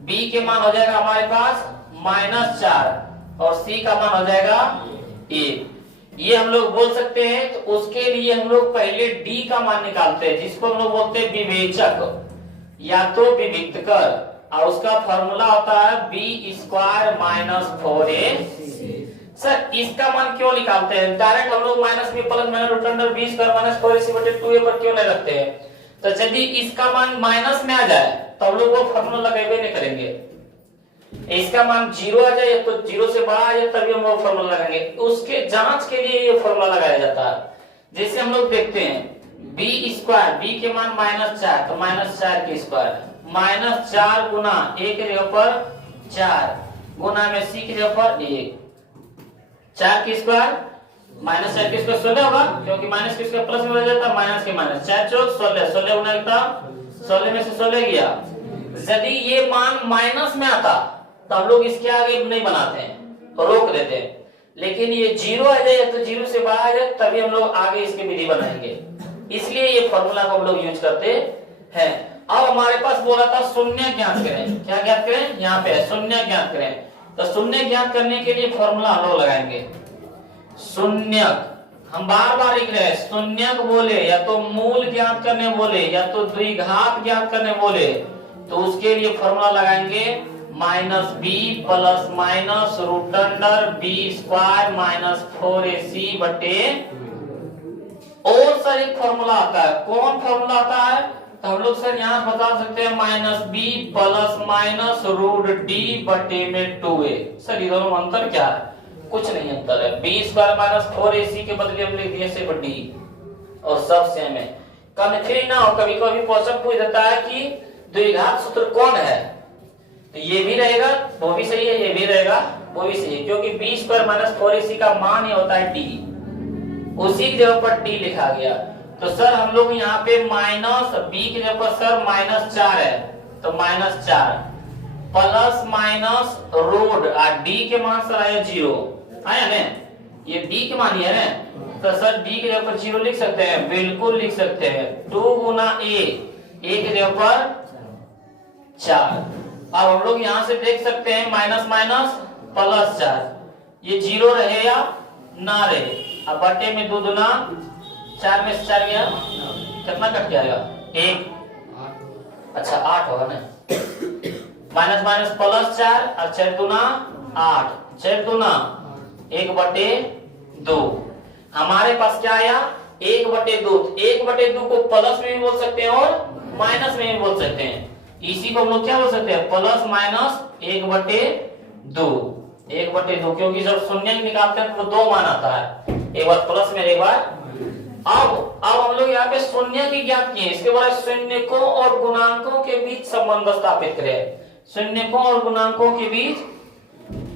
b के मान हो जाएगा हमारे पास -4 और c का मान हो जाएगा 1। ये हम लोग बोल सकते हैं। तो उसके लिए हम लोग पहले d का मान निकालते हैं, जिसको हम लोग बोलते हैं विवेचक या तो विविक्त कर, और उसका फॉर्मूला होता है b² माइनस 4ac। सर इसका मान क्यों निकालते हैं, डायरेक्ट हम लोग minus b plus minus root under b² minus 4ac बटे 2a पर क्यों नहीं रखते हैं। तो यदि इसका मान माइनस में आ जाए तो हम लोग वो फॉर्मूला लगाएंगे नहीं करेंगे। इसका मान 0 आ जाए तो 0 से बड़ा आ जाए तभी हम वो फॉर्मूला लगाएंगे। उसके जांच के लिए ये फॉर्मूला लगाया जाता है। जैसे हम लोग देखते हैं b² b के मान -4 तो -4 के स्क्वायर -4 गुना a के जगह पर 4 गुना में c की जगह पर 1 4 के स्क्वायर -4 के स्क्वायर 16 होगा, क्योंकि माइनस के स्क्वायर प्लस में हो जाता है, माइनस के माइनस 4 चौक 16 16 गुना कितना 16 में से 16 गया। यदि ये मान माइनस में आता तो हम लोग इसके आगे नहीं बनाते हैं, रोक देते हैं। लेकिन ये 0 आ जाए तो 0 से बड़ा आ जाए तभी हम लोग आगे इसकी विधि बनाएंगे, इसलिए ये फॉर्मूला को हम लोग यूज करते हैं। अब हमारे पास बोला था शून्य ज्ञात करें। क्या ज्ञात करें, यहाँ पे शून्य ज्ञात करें। तो शून्य ज्ञात करने के लिए फॉर्मूला हम लोग लगाएंगे शून्यक। हम बार बार लिख रहे हैं शून्यक बोले या तो मूल ज्ञात करने बोले या तो द्विघात ज्ञात करने बोले, तो उसके लिए फॉर्मूला लगाएंगे -b plus minus root under b² minus 4ac बटे। और सर एक फॉर्मूला आता है, कौन फॉर्मूला आता है, तो हम लोग सर यहाँ बता सकते हैं -b plus minus root d बटे में 2a। सर ये दोनों अंतर क्या है, कुछ नहीं अंतर है। b² माइनस 4ac के बदले हम लिख दिए सिर्फ d और सब सेम है। कंफ्यूज ना हो, कभी कभी क्वेश्चन पूछ देता है कि द्विघात सूत्र कौन है, तो ये भी रहेगा वो भी सही है, ये भी रहेगा वो भी सही है, क्योंकि बी स्क्वायर माइनस 4ac का मान ही होता है डी, उसी की जगह पर डी लिखा गया। तो सर हम लोग यहाँ पे माइनस बी की जगह पर सर -4 है, तो -4 प्लस माइनस रूट डी के मान सर आया 0 आया ना, ये डी के मान ही है ना, तो सर डी की जगह पर 0 लिख सकते हैं, बिल्कुल लिख सकते हैं। 2 गुना ए की जगह पर 4। अब हम लोग यहाँ से देख सकते हैं माइनस माइनस +4, ये 0 रहे या ना रहे। अब बटे में 2 दूना 4 में से 4 गया, कितना कट जाएगा 1, अच्छा 8 होगा ना, माइनस माइनस +4 और 4 दूना 8, 4 दूना 1/2। हमारे पास क्या आया 1/2। 1/2 को प्लस में भी बोल सकते हैं और माइनस में भी बोल सकते हैं, इसी को हम लोग क्या बोल सकते हैं प्लस माइनस 1/2। 1/2 क्योंकि जब शून्य निकालते हैं तो 2 मान आता है, एक बार प्लस में एक बार। अब हम लोग यहाँ पे शून्य की ज्ञात किए, इसके बाद शून्यकों और गुणांकों के बीच संबंध स्थापित करें। शून्यकों और गुणांकों के बीच,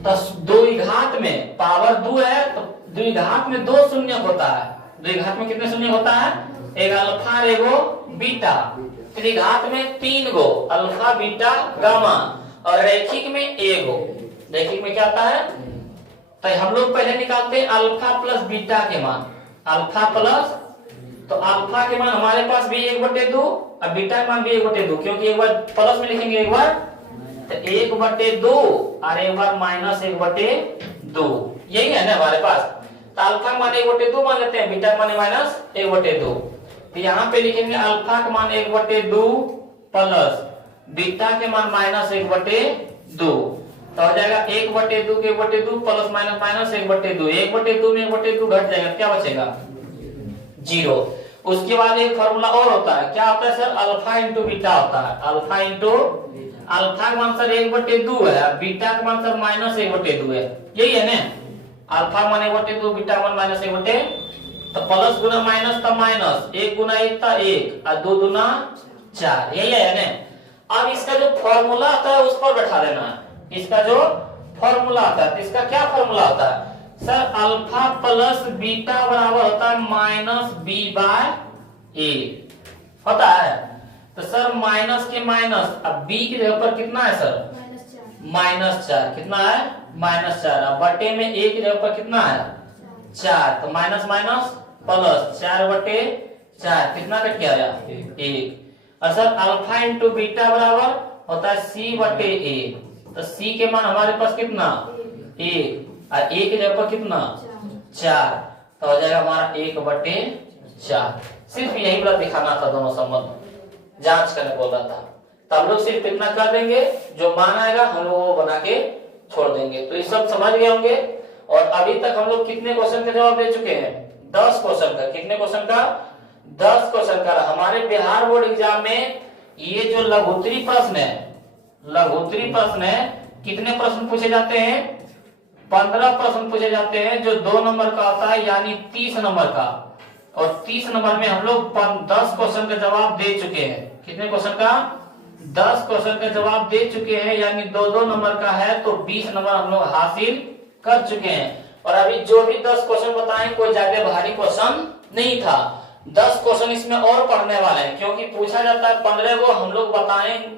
तो 2 घात में पावर 2 है, तो 2 घात में 2 शून्य होता है। 2 घात में कितने शून्य होता है, एक अल्फा और एगो बीटा। 3 घात में 3 गो अल्फा बीटा गामा, और रैखिक में एगो। रैखिक में क्या आता है, तो हम लोग पहले निकालते हैं अल्फा प्लस बीटा के मान। अल्फा प्लस, तो अल्फा के मान हमारे पास भी 1/2 और बीटा का मान भी 1/2, क्योंकि एक बार प्लस में लिखेंगे एक बार तो 1/2 और एक बार -1/2, यही है ना हमारे पास। तो अल्फा का मान 1/2 मान लेते हैं, बीटा का मान -1/2। तो यहाँ पे लिखेंगे अल्फा का मान 1/2 प्लस बीटा के मान -1/2, तो हो जाएगा 1/2 के 1/2 प्लस माइनस माइनस 1/2। 1/2 में 1/2 घट जाएगा, क्या बचेगा 0। उसके बाद एक फॉर्मूला और होता है, क्या होता है सर, अल्फा इंटू बीटा होता है। अल्फा इंटू, अल्फा का मान सर 1/2 है, बीटा का मान सर -1/2 है, यही है ना। अल्फा मान 1/2, बीटा मान -1/2, तो प्लस गुना माइनस तो माइनस, 1 गुना 1 था 1 और 2 दूना 4, यही है ना। अब इसका जो फॉर्मूला आता है उस पर बैठा देना है। इसका जो फॉर्मूला आता है, तो इसका क्या फॉर्मूला होता है सर, अल्फा प्लस बीटा बराबर होता है -b/a होता है। तो सर माइनस के माइनस, अब b की जगह पर कितना है सर -4, कितना है -4, अब बटे में a की जगह पर कितना है 4, तो माइनस माइनस प्लस 4/4, कितना कट गया 1। और सर अल्फा इंटू बीटा बराबर होता है c/a, तो c के मान हमारे पास कितना 1 और a की जगह पर कितना 4, तो हो जाएगा हमारा 1/4। सिर्फ यही बात दिखाना था, दोनों संबंध जांच करने बोल रहा था। तो हम लोग सिर्फ इतना कर देंगे, जो मान आएगा हम लोग वो बना के छोड़ देंगे। तो ये सब समझ गए होंगे। और अभी तक हम लोग कितने क्वेश्चन का जवाब दे चुके हैं 10 क्वेश्चन का। कितने क्वेश्चन का 10 क्वेश्चन का। हमारे बिहार बोर्ड एग्जाम में ये जो लघुत्तरी प्रश्न है, लघुत्तरी प्रश्न है, कितने प्रश्न पूछे जाते हैं 15 प्रश्न पूछे जाते हैं, जो 2 नंबर का होता है, यानी 30 नंबर का। और 30 नंबर में हम लोग 10 क्वेश्चन का जवाब दे चुके हैं। कितने क्वेश्चन का 10 क्वेश्चन का जवाब दे चुके हैं, यानी 2-2 नंबर का है, तो 20 नंबर हम लोग हासिल कर चुके हैं। और अभी जो भी 10 क्वेश्चन बताए कोई ज्यादा भारी क्वेश्चन नहीं था। 10 क्वेश्चन इसमें और पढ़ने वाले हैं, क्योंकि पूछा जाता है 15 को, हम लोग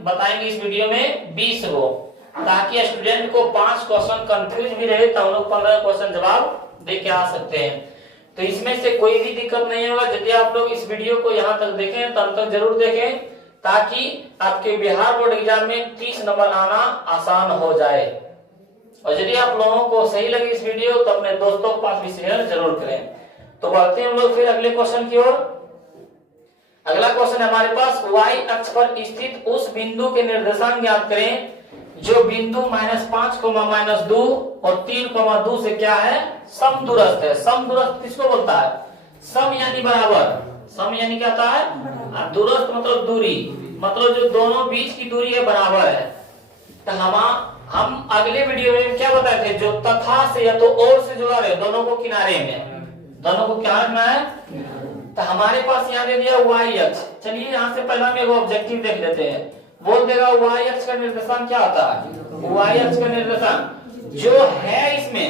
बताएंगे इस वीडियो में 20 को, ताकि स्टूडेंट को 5 क्वेश्चन कंफ्यूज भी रहे, तो हम लोग 15 क्वेश्चन जवाब दे के आ सकते हैं। तो इसमें से कोई भी दिक्कत नहीं होगा यदि आप लोग इस वीडियो को यहाँ तक देखें, तब तक जरूर देखें, ताकि आपके बिहार बोर्ड एग्जाम में 30 नंबर आना आसान हो जाए। और यदि आप लोगों को सही लगे इस वीडियो, तो अपने दोस्तों के पास भी शेयर जरूर करें। तो बढ़ते हैं हम लोग फिर अगले क्वेश्चन की ओर। अगला क्वेश्चन हमारे पास, y अक्ष पर स्थित उस बिंदु के निर्देशांक ज्ञात करें जो बिंदु -5, -2 और 3, 2 से क्या है समदूरस्थ है। समदूरस्थ किसको बोलता है, सम यानी बराबर, सम यानी क्या होता है, दूरस्थ मतलब दूरी, मतलब जो दोनों बीच की दूरी है बराबर है। तो हम अगले वीडियो में क्या बताए थे, जो तथा से या तो और से जुड़ा रहे, दोनों को किनारे में, दोनों को क्या रखना है। तो हमारे पास यहाँ दे दिया y अक्ष। चलिए यहाँ से पहला हम एगो ऑब्जेक्टिव देख लेते हैं। बोल देगा y अक्ष का निर्देशांक क्या होता है, y अक्ष का निर्देशांक जो है इसमें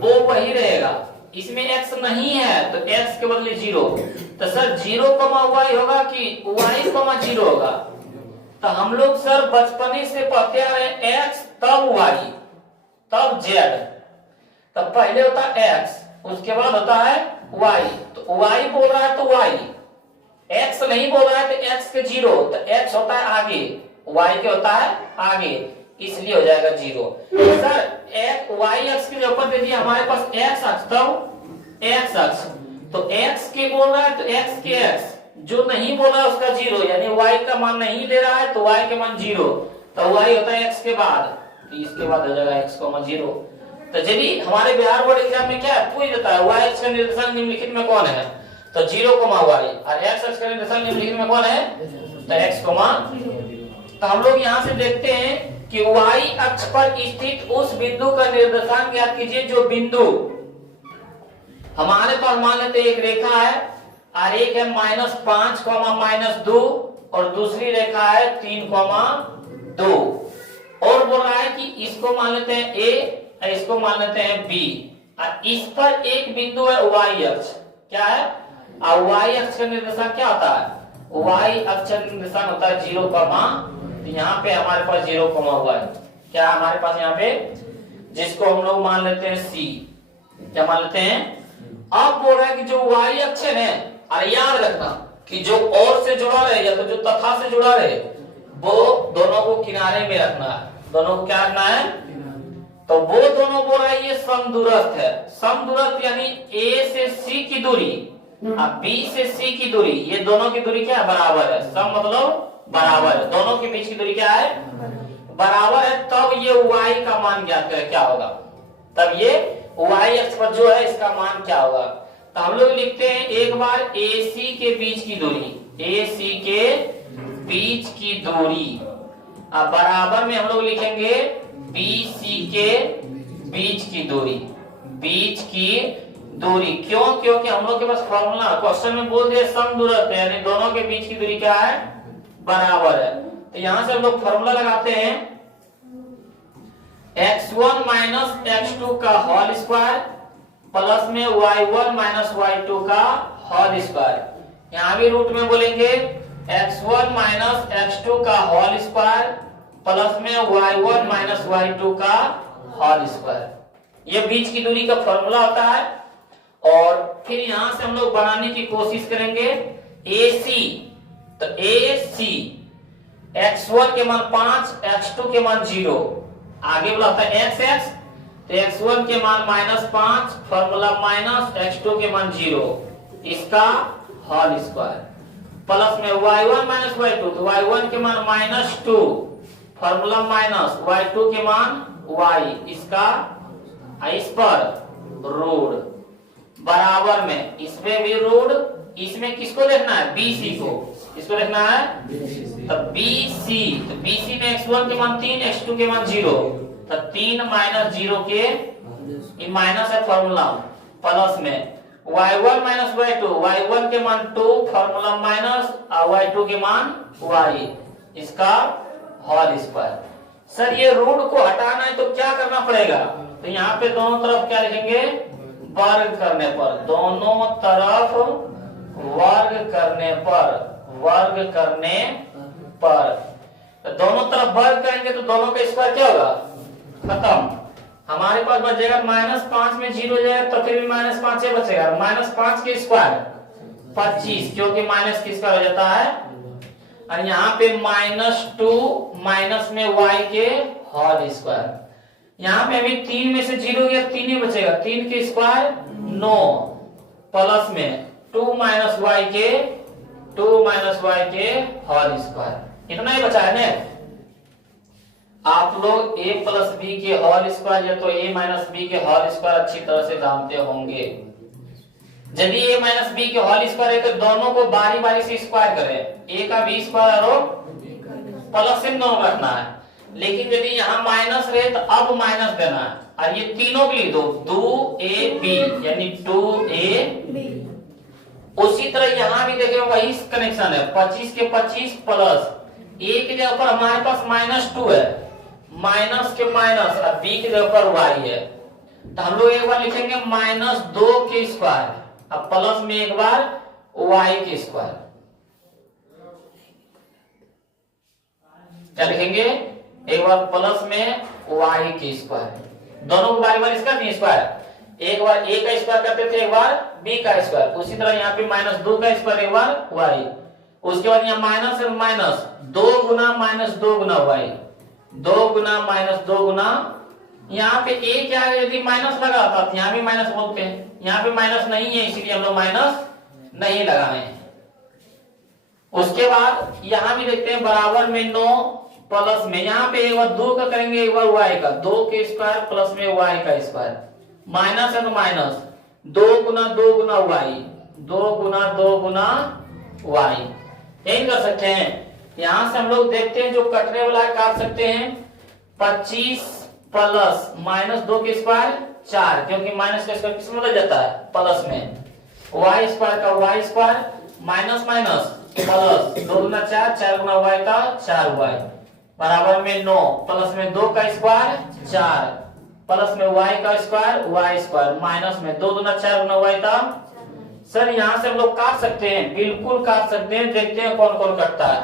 वो वही रहेगा, इसमें x नहीं है तो x के बदले 0। तो सर 0 कमा y होगा कि y कमा 0 होगा? तो हम लोग सर बचपने से पढ़ते आ रहे हैं x तब y तब z। तो पहले होता है x, उसके बाद होता है y। तो y बोल रहा है तो y, x नहीं बोल रहा है तो x के 0। तो x होता है आगे, y के होता है आगे, इसलिए हो जाएगा 0। सर y अक्ष के ऊपर दे दिया हमारे पास x अक्ष, तब x अक्ष। तो x के बोल रहा है तो x के x, जो नहीं बोल रहा है उसका 0, यानी y का मान नहीं ले रहा है तो y के मान 0। तो y होता है x के बाद, तो इसके बाद हो जाएगा x, 0। तो जब भी हमारे बिहार बोर्ड एग्जाम में क्या है पूछ देता है y अक्ष का निर्देशांक निम्नलिखित में कौन है, तो 0, y, और x अक्ष का निर्देशांक निम्नलिखित में कौन है, तो x, 0। तो हम लोग यहाँ से देखते हैं कि y अक्ष पर स्थित उस बिंदु का निर्देशांक ज्ञात कीजिए जो बिंदु हमारे पास मान लेते एक रेखा है और एक है -5, -2 और दूसरी रेखा है 3, 2 और बोल रहा है कि इसको मान लेते हैं a और इसको मान लेते हैं b और इस पर एक बिंदु है y अक्ष, क्या है, और y अक्ष का निर्देशांक क्या होता है, y अक्ष का निर्देशांक होता है 0, तो यहाँ पे हमारे पास 0, y, क्या हमारे पास यहाँ पे, जिसको हम लोग मान लेते हैं c, क्या मान लेते हैं। अब बोल रहा है कि जो y अक्ष है, और याद रखना कि जो और से जुड़ा रहे या तो जो तथा से जुड़ा रहे वो दोनों को किनारे में रखना है, दोनों को क्या रखना है, तो वो दोनों बोल रहा है ये समदूरस्थ है। समदूरस्थ यानी a से c की दूरी और b से c की दूरी, ये दोनों की दूरी क्या है, बराबर है। सम मतलब बराबर है, दोनों के बीच की दूरी क्या है, बराबर है। तब ये y का मान ज्ञात करें, क्या होगा, तब ये y अक्ष पर जो है इसका मान क्या होगा। तो हम लोग लिखते हैं एक बार AC के बीच की दूरी, AC के बीच की दूरी, अब बराबर में हम लोग लिखेंगे BC के बीच की दूरी, बीच की दूरी। क्यों, क्योंकि हम लोग के पास फॉर्मूला क्वेश्चन में बोल दिया समदूरस्थ है, यानी दोनों के बीच की दूरी क्या है, बराबर है। तो यहां से हम लोग फॉर्मूला लगाते हैं x1 - x2 का होल स्क्वायर प्लस में y1 - y2 का होल स्क्वायर। यहाँ भी रूट में बोलेंगे x1 - x2 का होल स्क्वायर प्लस में y1 - y2 का होल स्क्वायर। ये बीच की दूरी का फॉर्मूला होता है। और फिर यहां से हम लोग बनाने की कोशिश करेंगे AC, तो AC x1 के मान 5, x2 के मान 0, आगे बोला था x, तो x1 के मान -5, फॉर्मूला माइनस x2 के मान 0, इसका होल स्क्वायर प्लस में y1 - y2, तो y1 के मान -2, फॉर्मूला माइनस y2 के मान y, इसका इस पर रूट बराबर में इसमें भी रूट, इसमें किसको लिखना है, BC को, इसको लिखना है तो BC, तो BC में x1 के मान 3, x2 के मान 0, तो 3 - 0 के माइनस है फॉर्मूला प्लस में y1 - y2, y1 के मान 2, फॉर्मूला माइनस और y2 के मान y, इसका होल स्क्वायर। सर ये रूट को हटाना है तो क्या करना पड़ेगा, तो यहाँ पे दोनों तरफ क्या लिखेंगे, वर्ग करने पर, दोनों तरफ वर्ग करने पर, वर्ग करने पर, तो दोनों तरफ वर्ग करेंगे तो दोनों का स्क्वायर क्या होगा, खत्म। हमारे पास बचेगा -5 में 0 जाएगा तो फिर भी -5 बचेगा, -5 के स्क्वायर 25, क्योंकि माइनस की स्क्वायर हो जाता है। और यहाँ पे -2 माइनस में y के होल स्क्वायर, यहाँ पे अभी 3 में से 0 गया, 3 ही बचेगा, 3 के स्क्वायर 9 प्लस में 2 - y के होल स्क्वायर, इतना ही बचा है ना। आप लोग a + b के होल स्क्वायर या तो a - b के होल स्क्वायर अच्छी तरह से जानते होंगे। यदि a - b के होल स्क्वायर है तो दोनों को बारी बारी से स्क्वायर करें, a का b स्क्वायर और प्लस चिन्ह दोनों रखना है। लेकिन यदि यहाँ माइनस रहे तो अब माइनस देना है, और ये तीनों के लिए दो 2ab यानी 2a। उसी तरह यहाँ भी देखिए वही कनेक्शन है, 25 के 25 प्लस a की जगह पर हमारे पास -2 है, माइनस के माइनस और बी के जगह पर वाई है, तो हम लोग एक बार लिखेंगे -2 के स्क्वायर अब प्लस में एक बार वाई के स्क्वायर। क्या लिखेंगे? एक बार प्लस में वाई के स्क्वायर, दोनों को बारी बारी इसका स्क्वायर, एक बार ए का स्क्वायर करते थे, एक बार बी का स्क्वायर। उसी तरह यहाँ पे -2 का स्क्वायर, एक बार वाई। उसके बाद यहाँ माइनस है माइनस 2 गुना -2 गुना वाई, 2 गुना -2 गुना, यहाँ पे ए क्या है, यदि माइनस लगा था तो यहाँ भी माइनस बोलते हैं, यहाँ पे माइनस नहीं है इसलिए हम लोग माइनस नहीं लगाए हैं। उसके बाद यहाँ भी देखते हैं बराबर में 9 प्लस में, यहाँ पे एक बार 2 का करेंगे, एक बार वाई का, 2 के स्क्वायर प्लस में वाई का स्क्वायर, माइनस है तो माइनस 2 गुना 2 गुना वाई, 2 गुना 2 गुना वाई। यही कर सकते हैं। यहां से हम लोग देखते हैं जो कटने वाला है काट सकते हैं। 25 प्लस -2 के स्क्वायर 4, क्योंकि माइनस का स्क्वायर किसमें बदल जाता है? प्लस में। वाई स्क्वायर का y square minus minus plus 2 गुना 4, 4 गुना वाई का 4 वाई बराबर में 9 प्लस में 2 का स्क्वायर 4 प्लस में वाई का स्क्वायर वाई स्क्वायर माइनस में 2 गुना 4 गुना वाई का। सर यहाँ से हम लोग काट सकते हैं, बिल्कुल काट सकते हैं। देखते हैं कौन कौन कटता है।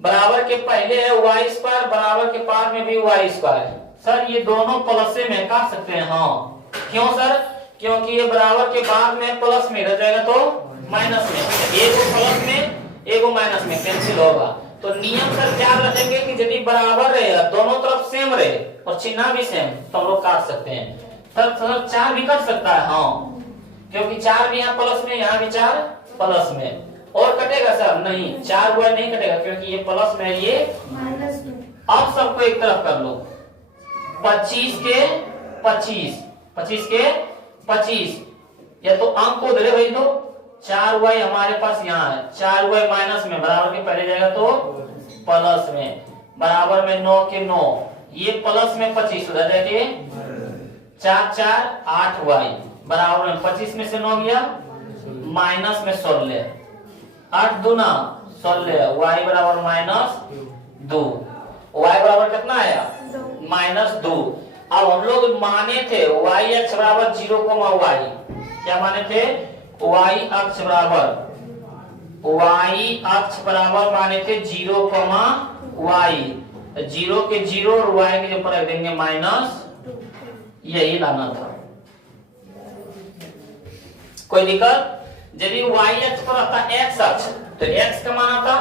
बराबर के पहले है वाई स्क्वायर, बराबर के पार में भी वाई स्क्वायर। सर ये दोनों प्लस में काट सकते हैं। हाँ क्यों सर? क्योंकि ये बराबर के बाद में प्लस में रह जाएगा तो माइनस में, एक प्लस में एक माइनस में कैंसिल होगा। तो नियम सर क्या रखेंगे कि यदि बराबर रहेगा, दोनों तरफ सेम रहे और चिन्ह भी सेम, तो हम लोग काट सकते हैं। सर 4 भी कट सकता है। हाँ क्योंकि 4 भी यहाँ प्लस में, यहाँ भी 4 प्लस में। और कटेगा सर? नहीं, 4 हुआ नहीं कटेगा क्योंकि ये प्लस में है, ये माइनस में। अब सबको एक तरफ कर लो। 25 के 25, 25 के 25, या तो अंक को धरे भाई, तो 4 वाई हमारे पास यहाँ है, 4 वाई माइनस में, बराबर के पहले जाएगा तो प्लस में, बराबर में 9 के 9, ये प्लस में 25 उधर जाके 4 4 8 वाई बराबर में 25 में से 9 गया माइनस में 16, 8 दूना 16, वाई बराबर -2। वाई बराबर कितना आया? -2। अब हम लोग माने थे वाई अक्ष बराबर 0, वाई क्या माने थे? वाई अक्ष बराबर माने थे 0, वाई, 0 के 0 और वाई के ऊपर रख देंगे माइनस, यही लाना था। कोई दिक्कत? यदि वाई अक्ष पर आता x अक्ष तो x का मान आता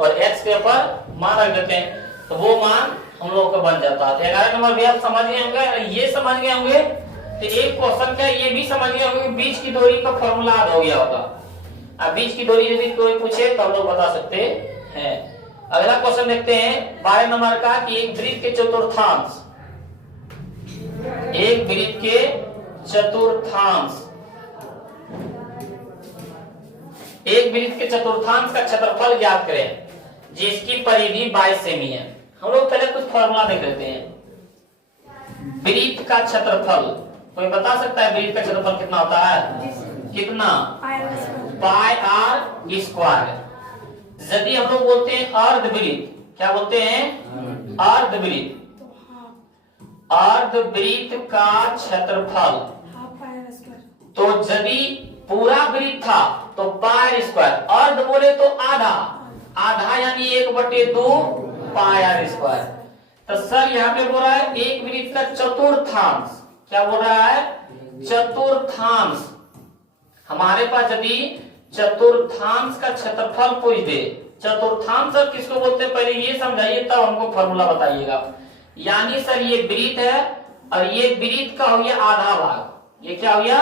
और x के ऊपर मान रख देते हैं, तो वो मान हम लोग का बन जाता है। 11 नंबर भी आप समझ गए होंगे, ये समझ गए होंगे तो एक क्वेश्चन का ये भी समझ गए होंगे कि बीच की दूरी का फॉर्मूला याद हो गया होगा। अब बीच की दूरी यदि कोई पूछे तो हम लोग बता सकते हैं। अगला क्वेश्चन देखते हैं 12 नंबर का कि एक वृत्त के चतुर्थांश, एक वृत्त के चतुर्थांश, एक वृत्त के चतुर्थांश का क्षेत्रफल ज्ञात करें जिसकी परिधि 22 सेमी है। हम लोग पहले कुछ फॉर्मूला देख लेते हैं। वृत्त का क्षेत्रफल कोई बता सकता है? वृत्त का क्षेत्रफल कितना होता है? कितना? पाई r स्क्वायर। यदि हम लोग बोलते हैं अर्धवृत्त, क्या बोलते हैं? अर्धवृत्त, अर्धवृत्त का क्षेत्रफल, तो यदि पूरा वृत्त था तो पाई स्क्वायर, अर्ध बोले तो आधा, आधा यानी 1/2 पाई r स्क्वायर। तो सर यहाँ पे बोल रहा है एक वृत्त का चतुर्थांश, क्या बोल रहा है? चतुर्थांश। हमारे पास यदि चतुर्थांश का क्षेत्रफल पूछ दे, चतुर्थांश सर किसको बोलते हैं पहले ये समझाइए, तब हमको फॉर्मूला बताइएगा। यानी सर ये वृत्त है और ये वृत्त का हो गया आधा भाग, ये क्या हो गया?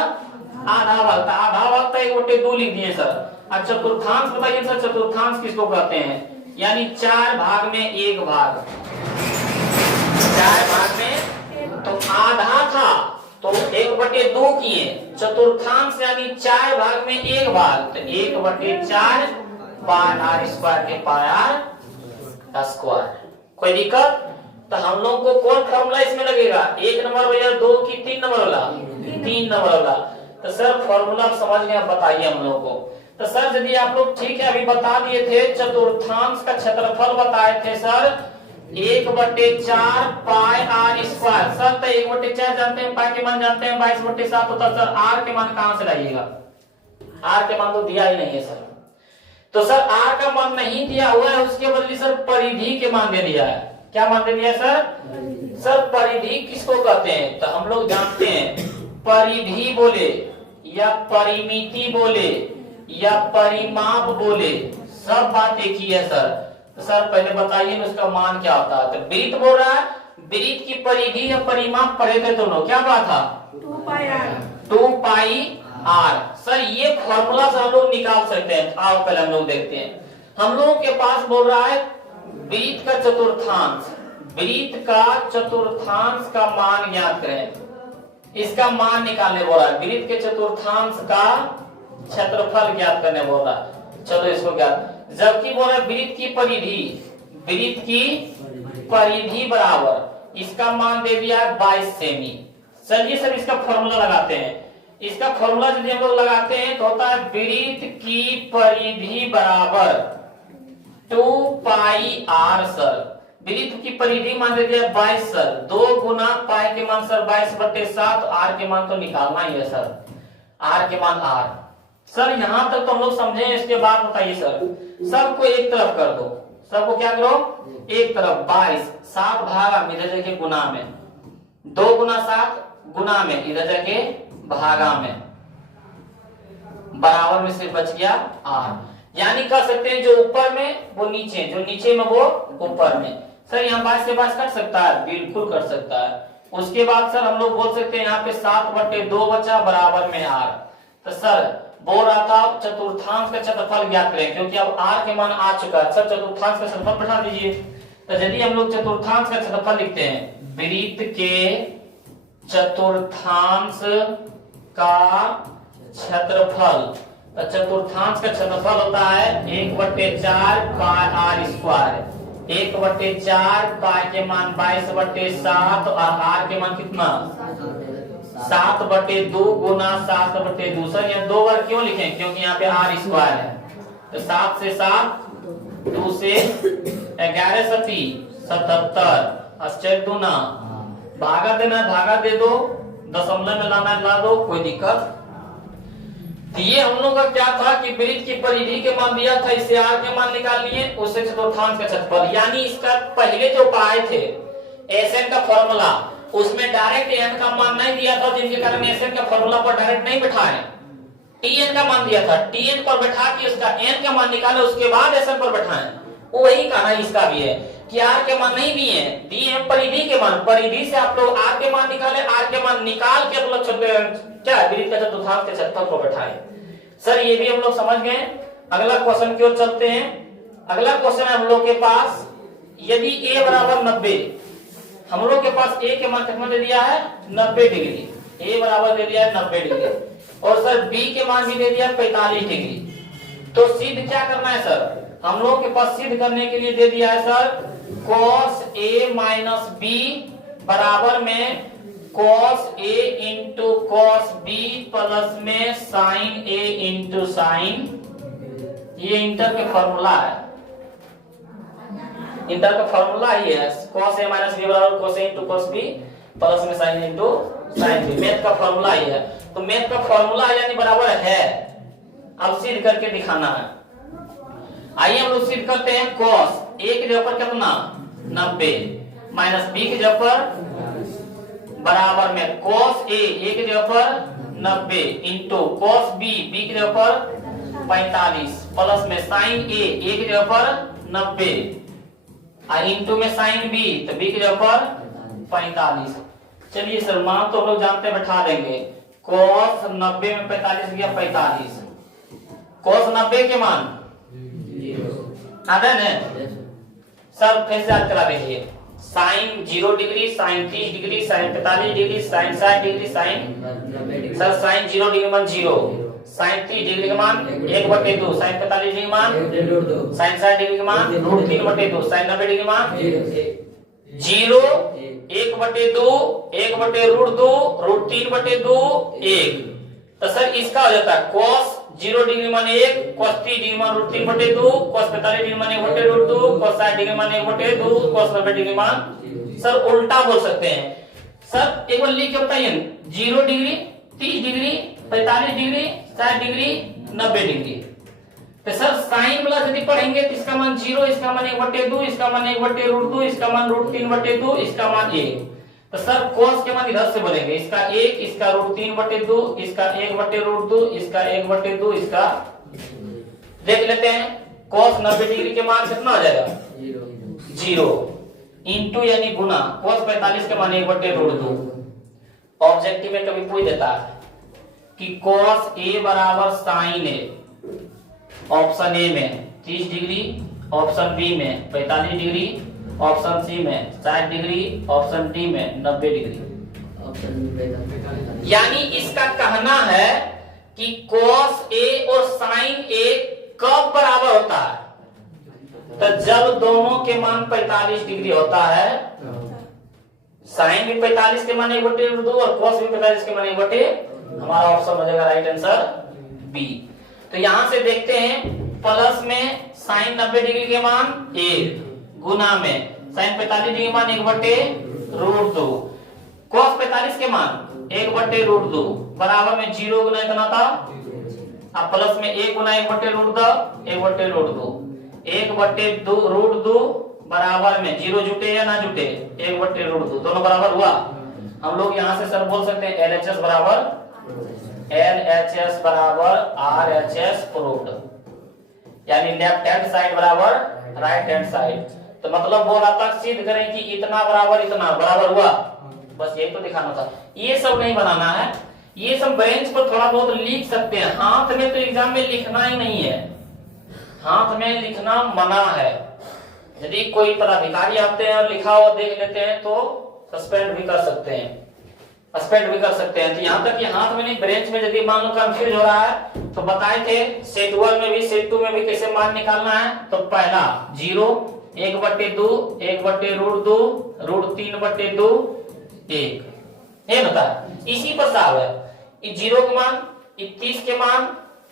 आधा भाग। आधा भाग का 1/2 लिख दिए सर। अब चतुर्थांश बताइए सर, चतुर्थांश किसको कहते हैं? यानी 4 भाग में 1 भाग, 4 भाग में, तो आधा था तो 1/2 किए, चतुर्थांश यानी 4 भाग में 1 भाग, तो 1/4 पाई r स्क्वायर के पाई r स्क्वायर। कोई दिक्कत? तो हम लोग को कौन फॉर्मूला इसमें लगेगा? 1 नंबर वाला, 2 की 3 नंबर वाला? 3 नंबर वाला। तो सर फॉर्मूला समझ गए, बताइए हम लोग को। तो सर यदि आप लोग ठीक है अभी बता दिए थे, चतुर्थांश का क्षेत्रफल बताए थे sir 1/4 pi r square. Sir तो 1/4 जानते हैं, पाई के मान जानते हैं, 22/7 होता है। सर आर के मान कहां से लाइएगा? आर के मान तो दिया ही नहीं है सर। तो सर आर का मान नहीं दिया हुआ है, उसके बदले सर परिधि के मान दे दिया है। क्या मान दे दिया है सर? सर परिधि किसको कहते हैं? तो हम लोग जानते हैं परिधि बोले या परिमिति बोले या परिमाप बोले, सब बात एक ही है सर। तो सर पहले बताइए ना उसका मान क्या होता है? तो वृत्त बोल रहा है, वृत्त की परिधि या परिमाप पढ़े थे तुम लोग, क्या बात था? 2 पाई आर। सर ये फॉर्मूला से हम लोग निकाल सकते हैं। आओ पहले हम लोग देखते हैं। हम लोगों के पास बोल रहा है वृत्त का चतुर्थांश, वृत्त का चतुर्थांश का मान ज्ञात करें। इसका मान निकालने बोल रहा है, वृत्त के चतुर्थांश का क्षेत्रफल ज्ञात करने बोल रहा है। चलो इसको ज्ञात, जबकि बोल रहा है वृत्त की परिधि, वृत्त की परिधि बराबर इसका मान दे दिया है 22 सेमी। चलिए सर इसका फॉर्मूला लगाते हैं। इसका फॉर्मूला यदि हम लोग लगाते हैं तो होता है वृत्त की परिधि बराबर 2 पाई आर। सर वृत्त की परिधि मान दे दिया 22 सर, 2 गुना पाई के मान सर 22/7, आर के मान तो निकालना ही है सर, आर के मान आर। सर यहां तक तो हम लोग समझे, इसके बाद बताइए सर सबको एक तरफ कर दो, सबको क्या करो एक तरफ। 22 7 भागा में इधर जाके गुना में, 2 गुना 7 गुना में इधर जाके भागा में, बराबर में से बच गया आर। यानी कह सकते हैं जो ऊपर में वो नीचे, जो नीचे में वो ऊपर में। सर यहाँ 22 से 22 कट सकता है? बिल्कुल कर सकता है। उसके बाद सर हम लोग बोल सकते हैं यहाँ पे 7/2 बचा बराबर में आर। तो सर बोल रहा था चतुर्थांश का क्षेत्रफल ज्ञात करें, क्योंकि अब आर के मान आ चुका है। सर चतुर्थांश का क्षेत्रफल बैठा दीजिए। तो यदि हम लोग चतुर्थांश का क्षेत्रफल लिखते हैं, वृत्त के चतुर्थांश का क्षेत्रफल, तो चतुर्थांश का क्षेत्रफल होता है 1/4 पाई आर स्क्वायर। 1/4 पाई के मान 22/7 और आर के मान कितना 7/2 गुना 7/2। सर यहाँ 2 बार क्यों लिखे? क्योंकि यहाँ पे आर स्क्वायर है। तो 7 से 7, 2 से 11 सती 77, 8 दूना भागा देना, भागा दे दो, दशमलव में लाना ला दो, कोई दिक्कत। ये हम लोग का क्या था कि वृत्त की परिधि के मान दिया था, इससे आर के मान निकाल लिए, उससे चतुर्थांश का क्षेत्रफल। यानी इसका पहले जो पाए थे एसएन का फॉर्मूला, उसमें डायरेक्ट एन का मान नहीं दिया था, जिनके कारण एसएन का फॉर्मूला पर डायरेक्ट नहीं बैठाए, टीएन का मान दिया था। टीएन पर बैठा के उसका एन का मान निकाले, उसके बाद एसएन पर बैठाए। वही कहना इसका भी है कि आर के मान नहीं दिए, दिए परिधि के मान। परिधि से आप लोग आर के मान निकाले, आर के मान निकाल के मतलब क्या वृत्त का चतुर्थांश के क्षेत्रफल को बैठाए। सर ये भी हम लोग समझ गए। अगला क्वेश्चन की ओर चलते हैं। अगला क्वेश्चन है हम लोग के पास, यदि a बराबर 90, हम लोग के पास a के मान कितना दे दिया है 90 डिग्री, a बराबर दे दिया है 90 डिग्री, और सर b के मान भी दे दिया 45 डिग्री। तो सिद्ध क्या करना है सर? हम लोग के पास सिद्ध करने के लिए दे दिया है sir cos a minus b बराबर में cos a into cos b plus में sin a इंटू sin। ये इंटर के फॉर्मूला है, इंटर का फॉर्मूला ये है cos a माइनस b बराबर cos a into cos b plus में sin into sin b। Math का फॉर्मूला ये है। तो मैथ का फॉर्मूला यानी बराबर है, अब सिद्ध करके दिखाना है। आइए हम लोग सिद्ध करते हैं। cos a की जगह पर कितना 90 माइनस b की जगह पर बराबर में cos a की जगह पर 90 इंटू cos b की जगह पर 45 प्लस में sin a की जगह पर 90 इंटू में sin b, तो b की जगह पर 45। चलिए सर मान तो हम लोग जानते हैं, बैठा देंगे। cos 90 में 45 गया 45, cos 90 के मान आता है सर, फिर से याद करा देखिए। Sine 0 degree, sine 30 degree, sine 45 degree, sine 60 degree, sine sir sine 0 degree मान 0, साइन 30 डिग्री का मान 1/2, साइन 45 डिग्री का मान साइन 60 डिग्री का मान √3/2, साइन 90 डिग्री का मान 0, 1/2, 1/√2, √3/2, 1। तो सर इसका हो जाता है cos 0 डिग्री माने 1, cos 30 डिग्री मान √3/2, cos 45 डिग्री मान 1/√2, cos 60 डिग्री मान 1/2, cos 90 डिग्री मान। सर उल्टा बोल सकते हैं सर, एक बार लिख के बताइए। 0 degree, 30 degree, 45 degree, 60 degree, 90 degree. तो सर साइन वाला यदि पढ़ेंगे तो इसका मान 0, इसका मान 1/2, इसका मान 1/√2, इसका मान √3/2, इसका मान 1। तो सर cos के मान इधर से बोलेंगे, इसका 1, इसका √3/2, इसका 1/√2, इसका 1/2, इसका देख लेते हैं। cos 90 डिग्री के मान कितना आ जाएगा 0 इंटू यानी गुना cos 45 के मान 1/√2। ऑब्जेक्टिव में कभी पूछ देता है कि cos a बराबर sin a, ऑप्शन ए में 30 डिग्री, ऑप्शन बी में 45 डिग्री, ऑप्शन सी में 60 डिग्री, ऑप्शन डी में 90 डिग्री। यानी इसका कहना है कि cos a और sin a कब बराबर होता है, तो जब दोनों के मान 45 डिग्री होता है। sin भी 45 के मान 1/2 और cos भी 45 के मान 1/2, हमारा ऑप्शन हो जाएगा राइट आंसर बी। तो यहां से देखते हैं, प्लस में sin 90 डिग्री के मान 1, गुना में sin 45 डिग्री के मान 1/√2, cos 45 के मान 1/√2 बराबर में 0 गुना इतना था, अब प्लस में 1 गुना 1/√2, 1/2 बराबर में 0 जुटे या ना जुटे 1/√2, दोनों बराबर हुआ। हम लोग यहां से सर बोल सकते हैं LHS बराबर RHS प्रूव्ड, यानी लेफ्ट हैंड साइड बराबर राइट हैंड साइड। तो मतलब बोला तक सिद्ध करें कि इतना बराबर हुआ, बस यही तो दिखाना था। ये सब नहीं बनाना है, ये सब बेंच पर थोड़ा बहुत लिख सकते हैं, हाथ में तो एग्जाम में लिखना ही नहीं है, हाथ में लिखना मना है। यदि कोई पदाधिकारी आते हैं और लिखा हुआ देख लेते हैं तो सस्पेंड भी कर सकते हैं, तो यहाँ तक कि हाथ में नहीं, ब्रेंच में यदि मान लो कंफ्यूज हो रहा है तो बताए थे सेट 1 में भी सेट 2 में भी कैसे मान निकालना है। तो पहला 0, 1/2, 1/√2, √3/2, 1 ये बता, इसी पर साहब है। ये 0 के मान, ये 30 के मान,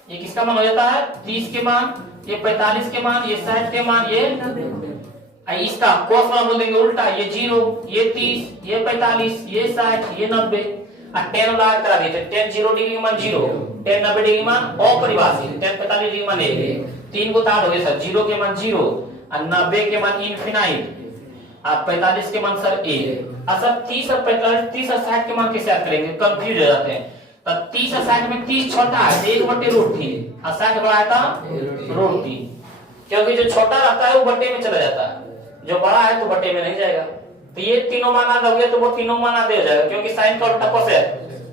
ये किसका मान हो जाता है 30 के मान, ये 45 के मान, ये 60 के मान, ये इसका cos वाला बोल देंगे उल्टा, ये 0, ये 30, ये 45, ये 60, ये 90। और 10 वाला करा देते, 10 0 डिग्री के मान 0, 10 90 डिग्री के मान अपरिभाषित, 10 45 डिग्री के मान 1, 3 को ताड़ हो गया सर, 0 के मान 0 और 90 के मान इनफिनाइट और 45 के मान सर 1। सर 30 और 45, 30 और 60 के मान कैसे याद करेंगे, कंफ्यूज हो जाते हैं। तो 30 और 60 में 30 छोटा है 1/√3 और 60 बड़ा था √3, क्योंकि जो छोटा रहता है वो बट्टे में चला जाता है, जो बड़ा है तो बट्टे में नहीं जाएगा। तो ये तीनों मान आधा हो गया, तो वो तीनों मान आधे हो जाएगा, क्योंकि साइन का उल्टा cos है,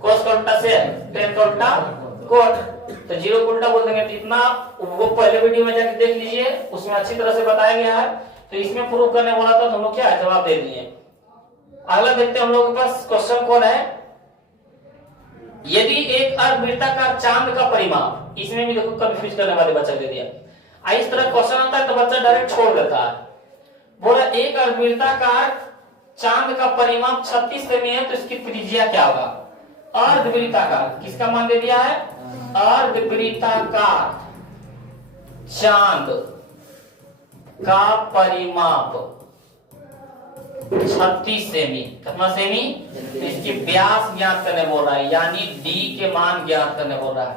cos का उल्टा sec, tan का उल्टा cot। तो 0 को उल्टा बोल देंगे। तो इतना वो पहले वीडियो में जाके देख लीजिए, उसमें अच्छी तरह से बताया गया है। तो इसमें प्रूव करने वाला था, हम लोग क्या है जवाब दे दिए। अगला देखते हैं, हम लोग के पास क्वेश्चन कौन है, यदि एक अर्धवृत्ताकार चांद का परिमाप, इसमें भी देखो कंफ्यूज करने वाले बच्चा दे दिया। इस तरह क्वेश्चन आता है तो बच्चा डायरेक्ट छोड़ देता है। बोला एक अर्धवृत्ताकार चांद का परिमाप 36 सेमी है, तो इसकी त्रिज्या क्या होगा। अर्धवृत्ताकार किसका मान दे दिया है, अर्धवृत्ताकार चांद का परिमाप 36 सेमी, कितना सेमी, तो इसकी व्यास ज्ञात करने बोल रहा है, यानी डी के मान ज्ञात करने बोल रहा है।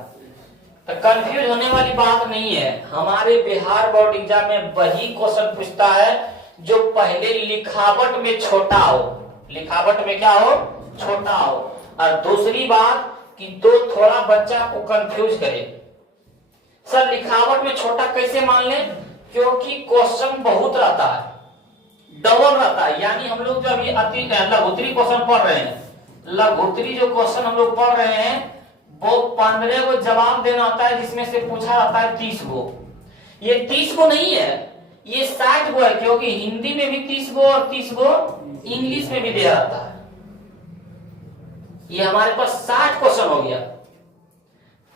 तो कंफ्यूज होने वाली बात नहीं है, हमारे बिहार बोर्ड एग्जाम में वही क्वेश्चन पूछता है जो पहले लिखावट में छोटा हो, लिखावट में क्या हो, छोटा हो। और दूसरी बात कि तो थोड़ा बच्चा को कंफ्यूज करे, सर लिखावट में छोटा कैसे मान ले, क्योंकि क्वेश्चन बहुत रहता है, डबल रहता है। यानी हम लोग जो अभी अति लघुत्तरी क्वेश्चन पढ़ रहे हैं, लघुत्तरी जो क्वेश्चन हम लोग पढ़ रहे हैं वो 15 को जवाब देना होता है, जिसमें से पूछा जाता है 30 को। ये 30 को नहीं है, ये 60 को है, क्योंकि हिंदी में भी 30 को और 30 को इंग्लिश में भी दिया जाता है। ये हमारे पास 60 क्वेश्चन हो गया।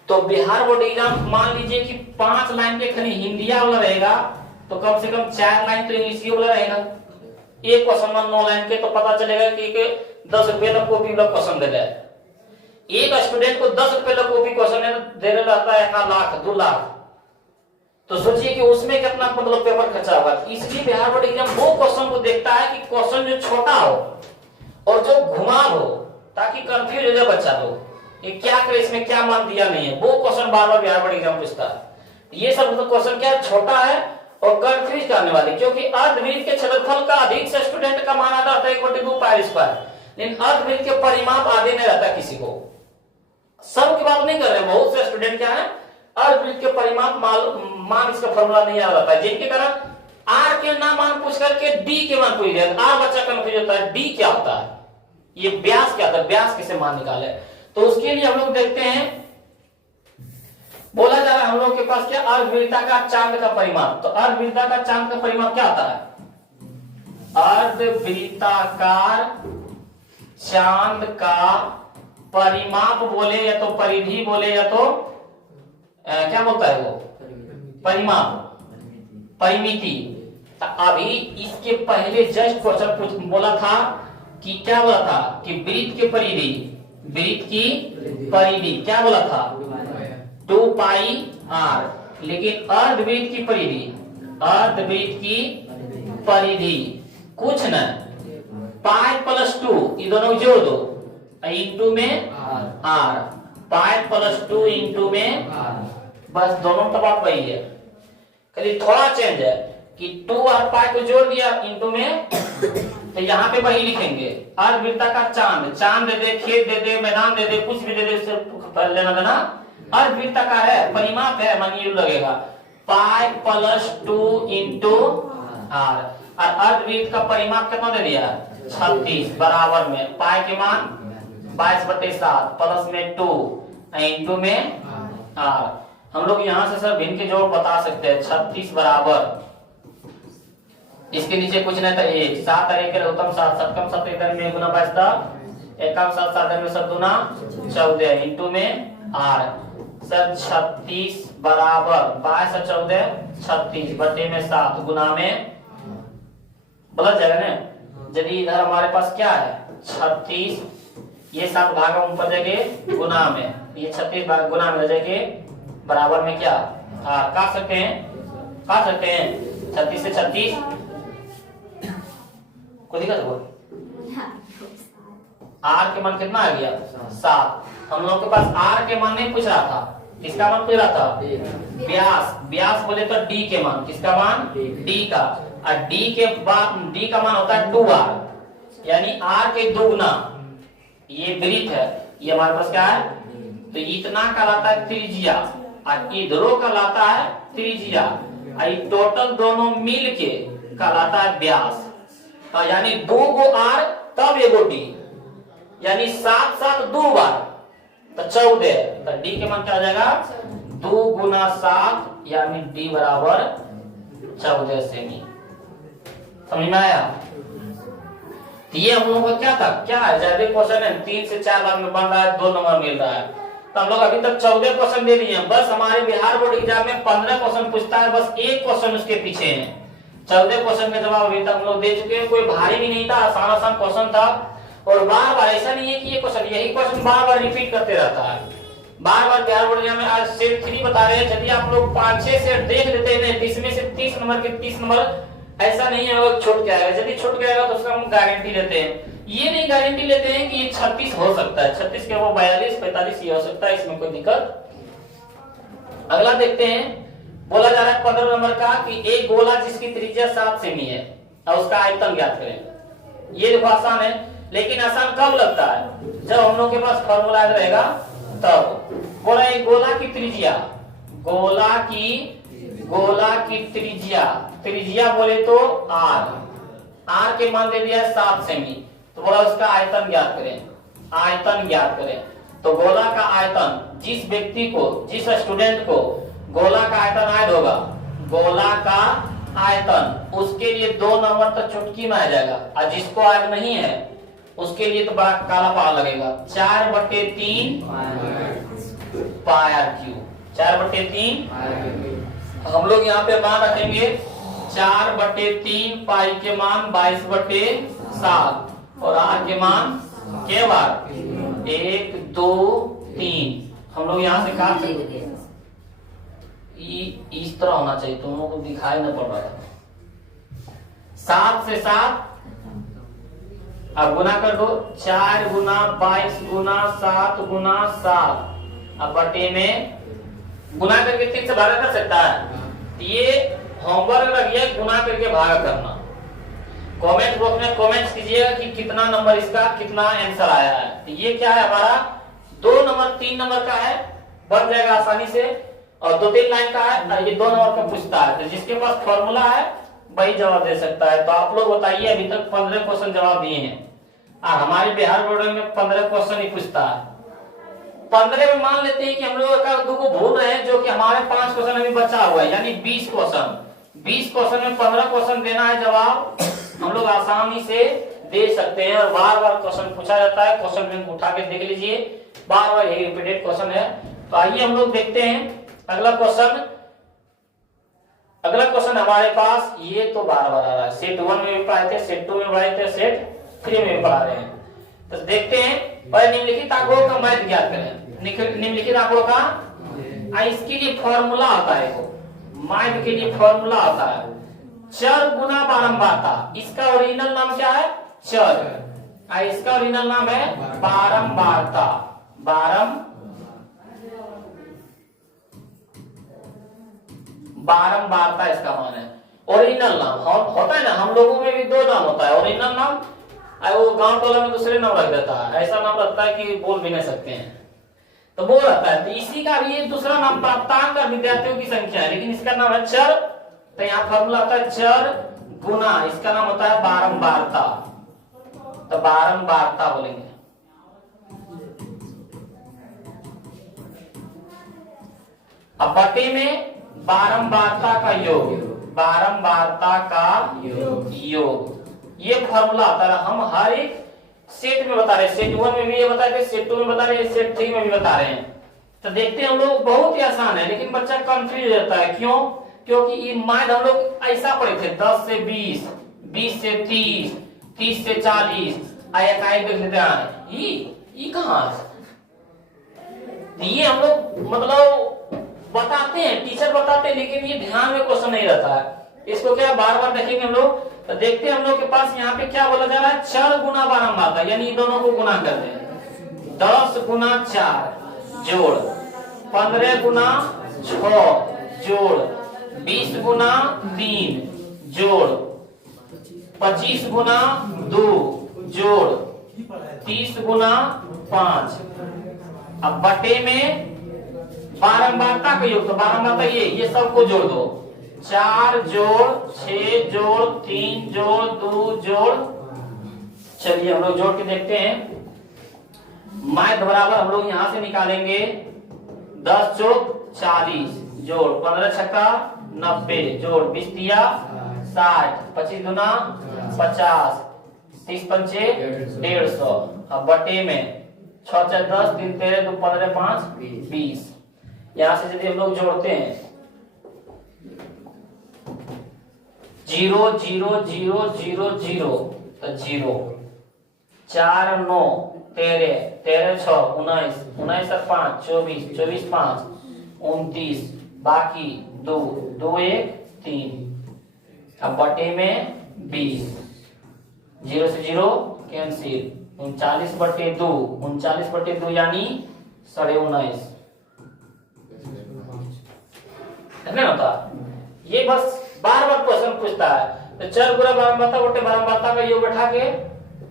तो बिहार बोर्ड एग्जाम मान लीजिए कि 5 लाइन के खाली हिंदिया वाला रहेगा, तो कम से कम 4 लाइन तो इंग्लिश वाला रहेगा। एक क्वेश्चन 9 लाइन के, तो पता चलेगा कि 10 रुपये का कॉपी वाला क्वेश्चन दे रहा है। एक स्टूडेंट को 10 रुपए लग कॉपी क्वेश्चन दे रहता है 1 लाख 2 लाख, तो सोचिए कि उसमें कितना मतलब पेपर खर्चा होगा। इसलिए बिहार बोर्ड एग्जाम वो क्वेश्चन को देखता है कि क्वेश्चन जो छोटा हो और जो घुमाव हो, ताकि कंफ्यूज हो जाए बच्चा लोग, ये क्या करे, इसमें क्या मान दिया नहीं है, वो क्वेश्चन बार बार बिहार बोर्ड एग्जाम पूछता है। ये सब मतलब क्वेश्चन क्या छोटा है और कंफ्यूज करने वाले, क्योंकि अर्धवृत्त के क्षेत्रफल का अधिक से स्टूडेंट का मान आता है 1/2 पाई स्क्वायर, लेकिन अर्धवृत्त के परिमाप आदि नहीं रहता किसी को। सब की बात नहीं कर रहे, बहुत से स्टूडेंट क्या है अर्धवृत्त के परिमाप मान इसका फॉर्मूला नहीं आ रहा है, जिनके कारण आर के ना मान पूछ करके डी के मान पूछ दिया, आर बच्चा कंफ्यूज होता है डी क्या होता है, ये व्यास क्या होता है, व्यास कैसे मान निकाले। तो उसके लिए हम लोग देखते हैं, बोला जा रहा है हम लोग के पास क्या अर्धवृत्ताकार चांद का परिमाप। तो अर्धवृत्ताकार चांद का परिमाप क्या होता है, अर्धवृत्ताकार चांद का परिमाप बोले या तो परिधि बोले या तो क्या बोलता है वो परिमाप परिमिति। अभी इसके पहले जस्ट क्वेश्चन बोला था कि क्या बोला था कि वृत्त के परिधि, वृत्त की परिधि क्या बोला था 2 पाई आर, लेकिन अर्धवृत्त की परिधि, अर्धवृत्त की परिधि कुछ न पाई प्लस 2, ये दोनों जोड़ दो इंटू में आर, पाई प्लस 2 इंटू में बस दोनों तो बात वही है, खाली थोड़ा चेंज है कि 2 और पाई को जोड़ दिया इंटू में, तो यहाँ पे वही लिखेंगे अर्धवृत्ताकार चांद, चांद दे दे, खेत दे दे, मैदान दे दे, कुछ भी दे दे, उससे लेना देना, अर्धवृत्ताकार है, परिमाप है, मानिए लगेगा पाई प्लस 2 इंटू आर, और अर्धवृत्त का परिमाप कितना दे दिया 36 बराबर में पाई के मान 22/7 प्लस में 2 इंटू में आर। हम लोग यहाँ से सर भिन्न के जोड़ बता सकते हैं, 36 बराबर इसके नीचे कुछ नहीं था 1, 7 और 1 उत्तम 7, 7 कम 7 इधर में गुना 22 1 कम 7 7 में 7 गुना 14 इंटू में आर। सर 36 बराबर 22 और 14 36 बटे में 7 गुना में बदल जाएगा ना। यदि इधर हमारे पास क्या है 36, ये 7 भागा ऊपर जगह गुना में, ये 36 भाग गुना में जगह बराबर में क्या काट सकते हैं, काट सकते हैं 36 से 36 को दिक्कत हो, आर के मान कितना आ गया 7। हम लोगों के पास आर के मान नहीं पूछ रहा था, किसका मान पूछ रहा था व्यास, व्यास बोले तो डी के मान, किसका मान डी का, और डी के बाद डी का मान होता है 2r, यानी आर के 2 गुना, ये वृत्त है, ये हमारे पास क्या है, तो इतना कहलाता है त्रिज्या और इधरों कहलाता है त्रिज्या, और टोटल दोनों मिल के कहलाता है व्यास। यानी 2 गो आर तब एगो डी, यानी 7 7 2 बार तो 14, तो डी के मान क्या आ जाएगा 2 गुना 7, यानी डी बराबर 14 सेमी। समझ में आया। तो ये हम लोगों का क्या था, क्या है ज्यादा क्वेश्चन है, 3 से 4 बार में बन रहा है, 2 नंबर मिल रहा है। तो हम लोग अभी तक 14 क्वेश्चन दे दिए हैं, बस हमारे बिहार बोर्ड एग्जाम में 15 क्वेश्चन पूछता है, बस एक क्वेश्चन उसके पीछे है। 14 क्वेश्चन का जवाब अभी तक हम लोग दे चुके हैं, कोई भारी भी नहीं था, आसान आसान क्वेश्चन था, और बार बार ऐसा नहीं है कि ये क्वेश्चन यही क्वेश्चन बार बार रिपीट करते रहता है, बार बार बिहार बोर्ड एग्जाम में। आज सेट 3 बता रहे हैं, यदि आप लोग 5-6 सेट देख लेते हैं, इसमें से 30 नंबर के 30 नंबर ऐसा नहीं है वो छूट जाएगा, यदि छूट जाएगा तो उसका हम गारंटी लेते हैं, ये नहीं गारंटी लेते हैं कि ये 36 हो सकता है, 36 के वो 42 45 ये हो सकता है, इसमें कोई दिक्कत। अगला देखते हैं, बोला जा रहा है 15 नंबर का कि एक गोला जिसकी त्रिज्या 7 सेमी है और उसका आयतन ज्ञात करें। ये देखो आसान है, लेकिन आसान कब लगता है जब हम लोग के पास फॉर्मूला रहेगा तब। बोला एक गोला की त्रिज्या, गोला की त्रिज्या, त्रिज्या बोले तो आर के मान दे दिया 7 सेमी, तो बोला उसका आयतन ज्ञात करें, आयतन ज्ञात करें। तो गोला का आयतन, जिस व्यक्ति को, जिस स्टूडेंट को गोला का आयतन आयत होगा, गोला का आयतन, उसके लिए 2 नंबर तो चुटकी में आ जाएगा, और जिसको आयत नहीं है उसके लिए तो बड़ा काला पहाड़ लगेगा। 4/3 पाई आर क्यूब, 4/3 हम लोग यहाँ पे मान रखेंगे 4/3 पाई के मान 22/7 और आर के मान के बार 1 2 3 हम लोग यहाँ से काट सकते, इस तरह होना चाहिए, तुम लोगों को दिखाई न पड़ रहा था। 7 से 7 अब गुना कर दो, 4 गुना 22 गुना 7 गुना 7, अब बटे में गुना करके 3 से भागा कर सकता है। ये होमवर्क रखिए, गुना करके भागा करना। कमेंट बॉक्स में कमेंट कीजिएगा कि कितना नंबर इसका, कितना आंसर आया है। तो ये क्या है हमारा 2 नंबर 3 नंबर का है, बन जाएगा आसानी से, और 2-3 लाइन का है, ये 2 नंबर का पूछता है। तो जिसके पास फॉर्मूला है वही जवाब दे सकता है। तो आप लोग बताइए, अभी तक 15 क्वेश्चन जवाब दिए हैं। हमारे बिहार बोर्ड में 15 क्वेश्चन ही पूछता है। 15 में मान लेते हैं कि हम लोग का 2 को भूल रहे हैं, जो कि हमारे 5 क्वेश्चन अभी बचा हुआ है, यानी 20 क्वेश्चन। 20 क्वेश्चन में 15 क्वेश्चन देना है जवाब, हम लोग आसानी से दे सकते हैं। और बार बार क्वेश्चन पूछा जाता है, क्वेश्चन बैंक उठा के देख लीजिए, बार बार यही रिपीटेड क्वेश्चन है। तो आइए हम लोग देखते हैं अगला क्वेश्चन। अगला क्वेश्चन हमारे पास, ये तो बार बार आ रहा है, सेट 1 में भी पढ़ाए थे, सेट 2 में पढ़ाए थे, सेट 3 में भी पढ़ा रहे हैं। तो देखते हैं, पहले निम्नलिखित आंकड़ों का मैथ ज्ञात करें। निम्नलिखित आंकड़ों का इसके लिए फॉर्मूला आता है, मैथ के लिए फॉर्मूला आता है, चर गुना बारंबारता। इसका ओरिजिनल नाम क्या है? चर। इसका ओरिजिनल नाम है बारंबारता। बारंबारता इसका मान है, ओरिजिनल नाम। होता है ना, हम लोगों में भी 2 नाम होता है, ओरिजिनल नाम, वो गांव टोला में दूसरे नाम रख देता है, ऐसा नाम रखता है कि बोल भी नहीं सकते हैं, तो वो रहता है। तो इसी का भी दूसरा नाम प्राप्तांक और विद्यार्थियों की संख्या है, लेकिन इसका नाम है चर। तो यहाँ फॉर्मूला आता है चर गुना, इसका नाम होता है बारंबारता। तो बारंबारता बोलेंगे। अब बटे में बारंबारता का योग, बारंबारता का योग, ये फॉर्मूला आता है। हम हर एक सेट में बता रहे हैं, सेट 1 में भी ये बता रहे, सेट 2 में बता रहे हैं, सेट 3 में भी बता रहे हैं। तो देखते हैं हम लोग, बहुत ही आसान है, लेकिन बच्चा कंफ्यूज हो जाता है। क्यों? क्योंकि ये मैथ हम लोग ऐसा पढ़े थे, 10 से 20, 20 से 30, 30 से 40, इकाई देख लेते हैं, ये कहाँ है? ये हम लोग मतलब बताते हैं, टीचर बताते हैं, लेकिन ये ध्यान में क्वेश्चन नहीं रहता है। इसको क्या बार बार देखेंगे हम लोग। तो देखते हैं हम लोग के पास यहाँ पे क्या बोला जा रहा है, चर गुना बारंबारता, यानी दोनों को गुना कर दें। 10 गुना 4 जोड़ 15 गुना 6 जोड़ 20 गुना 3 जोड़ 25 गुना 2 जोड़ 30 गुना 5। अब बटे में बारंबारता का योग, तो बारंबारता ये सबको जोड़ दो, 4 जोड़ 6 जोड़ 3 जोड़ 2 जोड़। चलिए हम लोग जोड़ के देखते हैं। मैथ बराबर हम लोग यहां से निकालेंगे, 10 चौक 40 जोड़ 15 छक्का 90 जोड़ 20 दिया 60, 25 दुना 50, 30 पंचे 150। अब बटे में 6 4 10, 3 13, 2 15, 5 20। यहां से यदि हम लोग जोड़ते हैं, 0 0 0 0 0, तो 0 4 9 13 13 6 19 19 7 5 24 24 5 29, बाकी 2 2 1 3। अब बटे में 20, 0 से 0 कैंसिल, 39 बटे 2, 39 बटे 2 यानी 19.5 नहीं होता। ये बस बार बार क्वेश्चन पूछता है। तो चर गुना बारंबारता बटे बारंबारता का योग बैठा के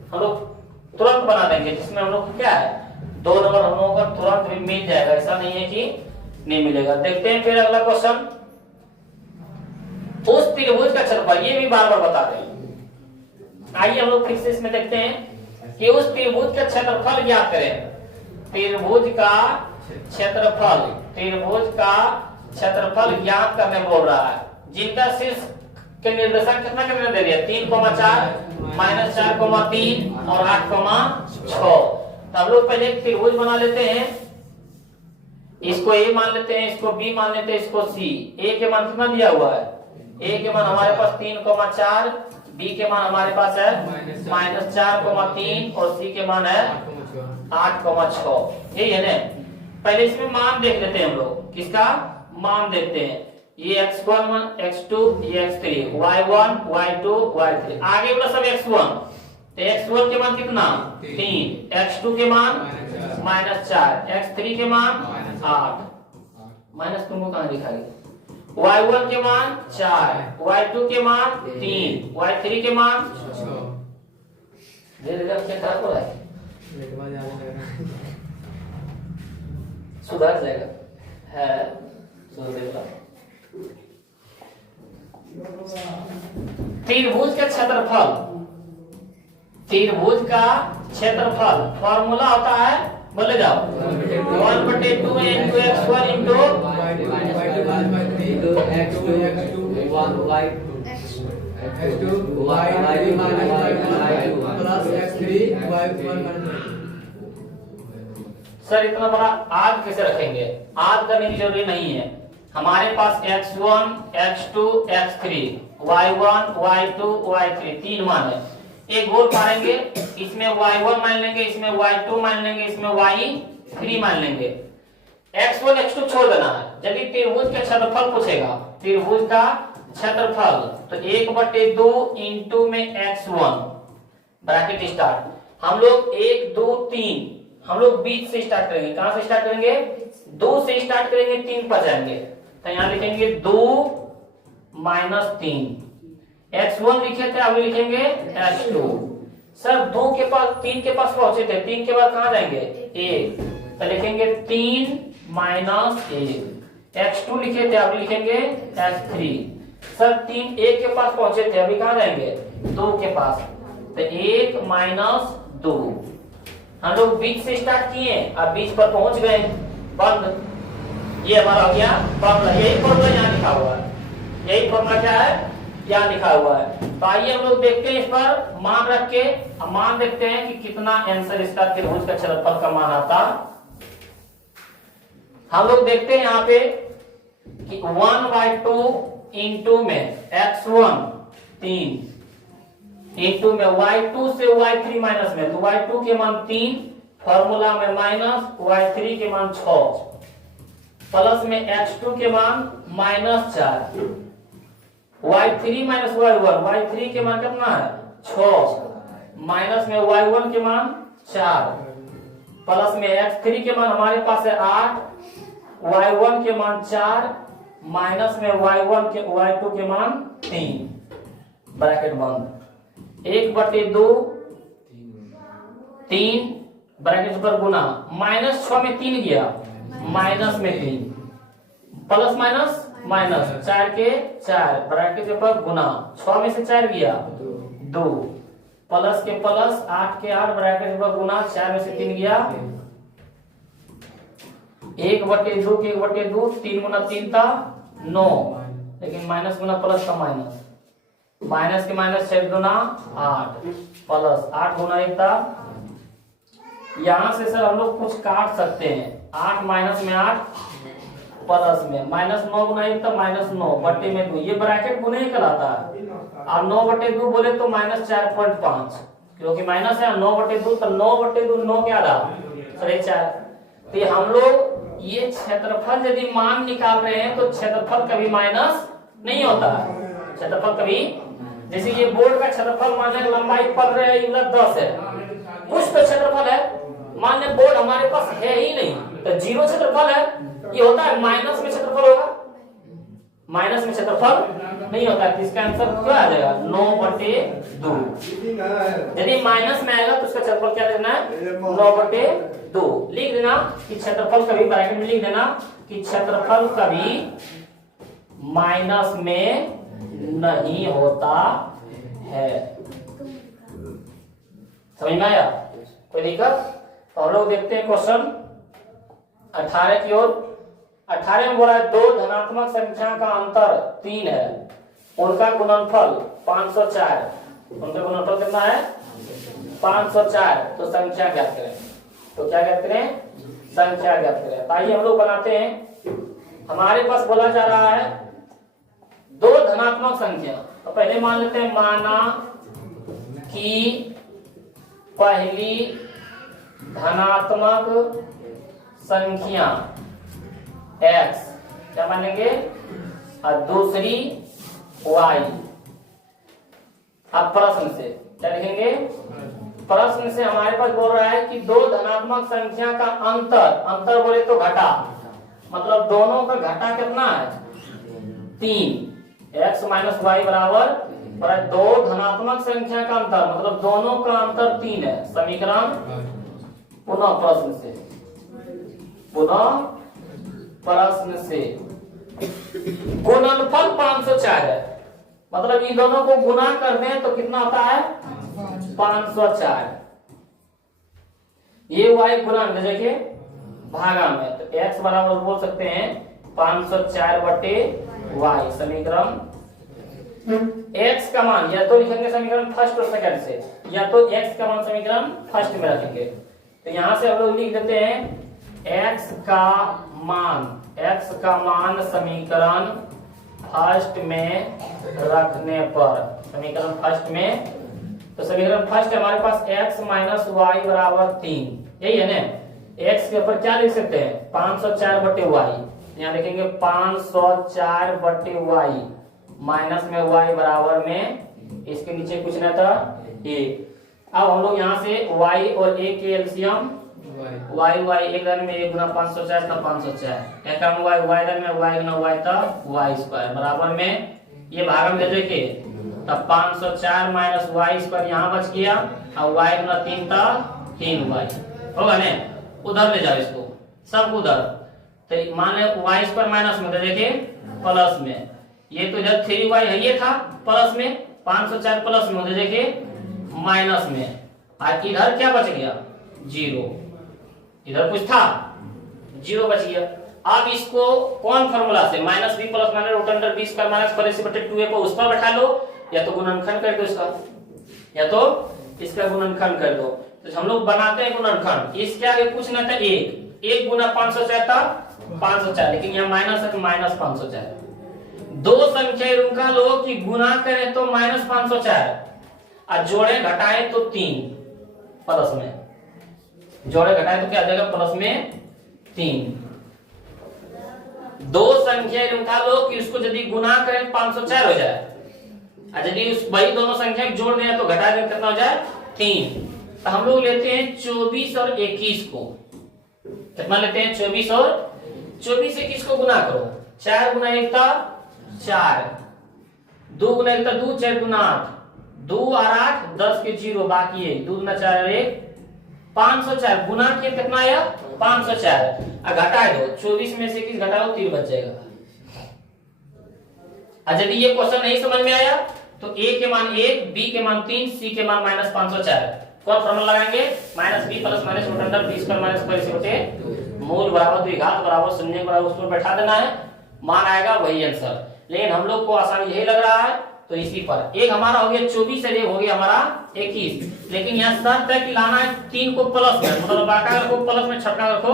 हम लोग तुरंत बना देंगे, जिसमें हम लोग क्या है, 2 नंबर हम लोगों का तुरंत भी मिल जाएगा, ऐसा नहीं है कि नहीं मिलेगा। देखते हैं फिर अगला क्वेश्चन, उस त्रिभुज का क्षेत्रफल, ये भी बार बार बताते हैं। आइए हम लोग फिर से इसमें देखते हैं कि उस त्रिभुज का क्षेत्रफल ज्ञात करें। त्रिभुज का क्षेत्रफल, त्रिभुज का क्षेत्रफल ज्ञात करने बोल रहा है, जिनका शीर्ष के निर्देशांक कितना कितना दे दिया, 3,4 -4,3 और 8,6। तब लोग पहले एक त्रिभुज बना लेते हैं, इसको ए मान लेते हैं, इसको बी मान लेते हैं, इसको सी। ए के मान कितना दिया हुआ है, ए के मान हमारे पास 3,4, बी के मान हमारे पास है -4,3 और सी के मान है 8,6 यही है ना। पहले इसमें मान देख लेते हैं हम लोग, किसका मान देखते हैं। ये x1 x2 ये x3 y1 y2 y3 आगे वाला सब x1, तो x1 के मान कितना 3, x2 के मान -4, x3 के मान 8, माइनस तुमको कहां लिखा है, y1 के मान 4, y2 के मान 3, y3 के मान 6। धीरे धीरे क्या खराब हो रहा है, सुधर जाएगा है, सुधरेगा। त्रिभुज का क्षेत्रफल, त्रिभुज का क्षेत्रफल फॉर्मूला होता है, बोले जाओ 1/2 into x1 into सर इतना बड़ा आग कैसे रखेंगे, आग करने की जरूरत नहीं है। हमारे पास x1 x2 x3 y1 y2 y3 तीन मान है, एक गोल मारेंगे, इसमें y1 मान लेंगे, इसमें y2 मान लेंगे, इसमें y3 मान लेंगे। x1 x2 छोड़ देना है। यदि त्रिभुज का क्षेत्रफल पूछेगा, त्रिभुज का क्षेत्रफल, तो 1/2 इंटू में x1 ब्रैकेट स्टार्ट। हम लोग 1 2 3 हम लोग बीच से स्टार्ट करेंगे। कहां से स्टार्ट करेंगे, 2 से स्टार्ट करेंगे, 3 पर जाएंगे, तो यहां लिखेंगे 2 - 3, x1 लिखे थे, अब लिखेंगे x2। सर 2 के पास 3 के पास पहुंचे थे, 3 के बाद कहां जाएंगे 1, तो लिखेंगे 3 - 1, x2 लिखे थे, अब लिखेंगे x3। सर 3 1 के पास पहुंचे थे, अभी कहां जाएंगे 2 के पास, तो 1 - 2। हम लोग बीच से स्टार्ट किए, अब बीच पर पहुंच गए, बंद। ये हमारा हो गया फॉर्मूला, यही फॉर्मूला यहाँ लिखा हुआ है, यही फॉर्मूला क्या है यहाँ लिखा हुआ है। तो आइए हम लोग देखते हैं, इस पर मान रख के मान देखते हैं कि कितना आंसर इसका त्रिभुज का क्षेत्रफल का मान आता। हम लोग देखते हैं यहाँ पे कि 1/2 इंटू में x1 3 इंटू में y2 से y3 माइनस में, तो y2 के मान 3 फॉर्मूला में माइनस, y3 के मान 6 प्लस में x2 के मान -4, y3 माइनस y1, y3 के मान कितना है 6 माइनस में y1 के मान 4 प्लस में x3 के मान हमारे पास है 8, y1 के मान 4 माइनस में y2 के मान 3, ब्रैकेट बंद। 1/2 3 ब्रैकेट पर गुना, -6 में 3 गया, माइनस में 3 प्लस माइनस माइनस, 4 के 4 ब्रैकेट के पर गुना, 6 में से 4 गया 2 प्लस के प्लस, 8 के 8 ब्रैकेट पर गुना, 4 में से 3 गया 1/2 के 1/2, 3 गुना 3 था 9, लेकिन माइनस गुना प्लस का माइनस, माइनस के माइनस 6 गुना 8 प्लस 8 गुना 1 था। यहां से सर हम लोग कुछ काट सकते हैं, 8 माइनस में 8 प्लस में -9 गुना 1 था -9 बट्टे में 2, ये ब्रैकेट गुने ही कहलाता है। और 9/2 बोले तो -4.5, क्योंकि माइनस है 9/2, तो 9/2 9 क्या रहा, 4। तो हम लोग ये क्षेत्रफल यदि मान निकाल रहे हैं तो क्षेत्रफल कभी माइनस नहीं होता है, क्षेत्रफल कभी, जैसे ये बोर्ड का क्षेत्रफल मान लें लंबाई पढ़ रहे हैं 10 है, कुछ तो क्षेत्रफल है, मान लें बोर्ड हमारे पास है ही नहीं, तो 0 क्षेत्रफल है, ये होता है माइनस में क्षेत्रफल होगा, माइनस में क्षेत्रफल नहीं होता है। इसका आंसर क्या आ जाएगा 9/2। यदि माइनस में आएगा तो उसका क्षेत्रफल क्या देना है 9/2, लिख देना कि क्षेत्रफल कभी ब्रैकेट में लिख देना कि क्षेत्रफल कभी माइनस में नहीं होता है। समझ में आया, कोई दिक्कत? तो हम लोग देखते हैं क्वेश्चन 18 की ओर। 18 में बोला है 2 धनात्मक संख्या का अंतर 3 है, उनका गुणनफल 504, उनका गुणनफल कितना है 504, तो संख्या ज्ञात करें। तो क्या ज्ञात करें, संख्या ज्ञात करें। तो आइए हम लोग बनाते हैं। हमारे पास बोला जा रहा है 2 धनात्मक संख्या, तो पहले मान लेते हैं, माना कि पहली धनात्मक संख्या x क्या मानेंगे और दूसरी y। अब प्रश्न से क्या लिखेंगे? प्रश्न से हमारे पास बोल रहा है कि दो धनात्मक संख्या का अंतर बोले तो घटा, मतलब दोनों का घटा कितना है? 3। x माइनस वाई बराबर दो धनात्मक संख्या का अंतर, मतलब दोनों का अंतर 3 है। समीकरण पुनः प्रश्न से गुणनफल 504 है, मतलब इन दोनों को गुना कर दें तो कितना होता है? 504। ये y गुना में देखिए भागा में, तो x बराबर बोल सकते हैं 504 बटे y। समीकरण x का मान या तो लिखेंगे समीकरण फर्स्ट और सेकंड से, या तो x का मान समीकरण फर्स्ट में रखेंगे। तो यहां से हम लोग लिख देते हैं x का मान समीकरण फर्स्ट में रखने पर, समीकरण फर्स्ट में, तो समीकरण फर्स्ट हमारे पास x माइनस वाई बराबर 3, यही है ना। x के ऊपर क्या लिख सकते हैं? 504 बटे y। यहाँ लिखेंगे 504 बटे y माइनस में y बराबर में इसके नीचे कुछ ना था 1। अब हम लोग यहाँ से y और a के एलसीएम y एक दान में 1 गुना 504 था 504, एक हम y दान में y गुना y था y स्क्वायर बराबर में ये भाग में देखे तब 504 माइनस वाई स्क्वायर यहाँ बच गया और y गुना 3 था 3y होगा ना। उधर ले जाओ इसको सब उधर, तो माने y स्क्वायर माइनस में देखे प्लस में, ये तो इधर 3y है ये था प्लस में, 504 प्लस में देखे माइनस में, और इधर क्या बच गया? 0। इधर कुछ था 0 बच गया। अब इसको कौन फार्मूला से minus b plus minus root under b square minus 4ac बटे 2a को उस पर बैठा लो, या तो गुणनखंड कर दो इसका, या तो इसका गुणनखंड कर दो। तो हम लोग बनाते हैं गुणनखंड। इसके आगे कुछ ना था 1 गुना 504 था 504, लेकिन यहाँ माइनस है तो माइनस 504। दो संख्या उनका लो कि गुना करें तो माइनस 504 और जोड़े घटाए तो 3 प्लस में, जोड़े घटाए तो क्या आ जाएगा? प्लस में 3। दो संख्या उठा लो कि उसको यदि गुना करें 504 हो जाए, और यदि उस वही दोनों संख्या जोड़ दें तो घटा दें कितना हो जाए? 3। तो हम लोग लेते हैं 24 और 21 को, कितना लेते हैं? 24 और 21 को गुना करो। 4 गुना 1 था 4, 2 गुना 1 था 2, 4 गुना 8, 2 और 8 10 के 0 बाकी है, 2 गुना 4 1 504 गुना किया कितना आया? 504 और घटा दो 24 में से 21 घटाओ 3 बच जाएगा। और यदि ये क्वेश्चन नहीं समझ में आया तो a के मान 1, b के मान 3, c के मान माइनस 504, कौन फॉर्मूला लगाएंगे? Minus b plus minus root under b square minus 4ac बटे मूल बराबर द्विघात बराबर शून्य बराबर उस पर बैठा देना है, मान आएगा वही आंसर। लेकिन हम लोग को आसान यही लग रहा है तो इसी पर एक हमारा हो गया 24 और एक हो गया हमारा 21, लेकिन यहाँ शर्त है कि लाना है 3 को प्लस में, मतलब बाका रखो प्लस में छटका रखो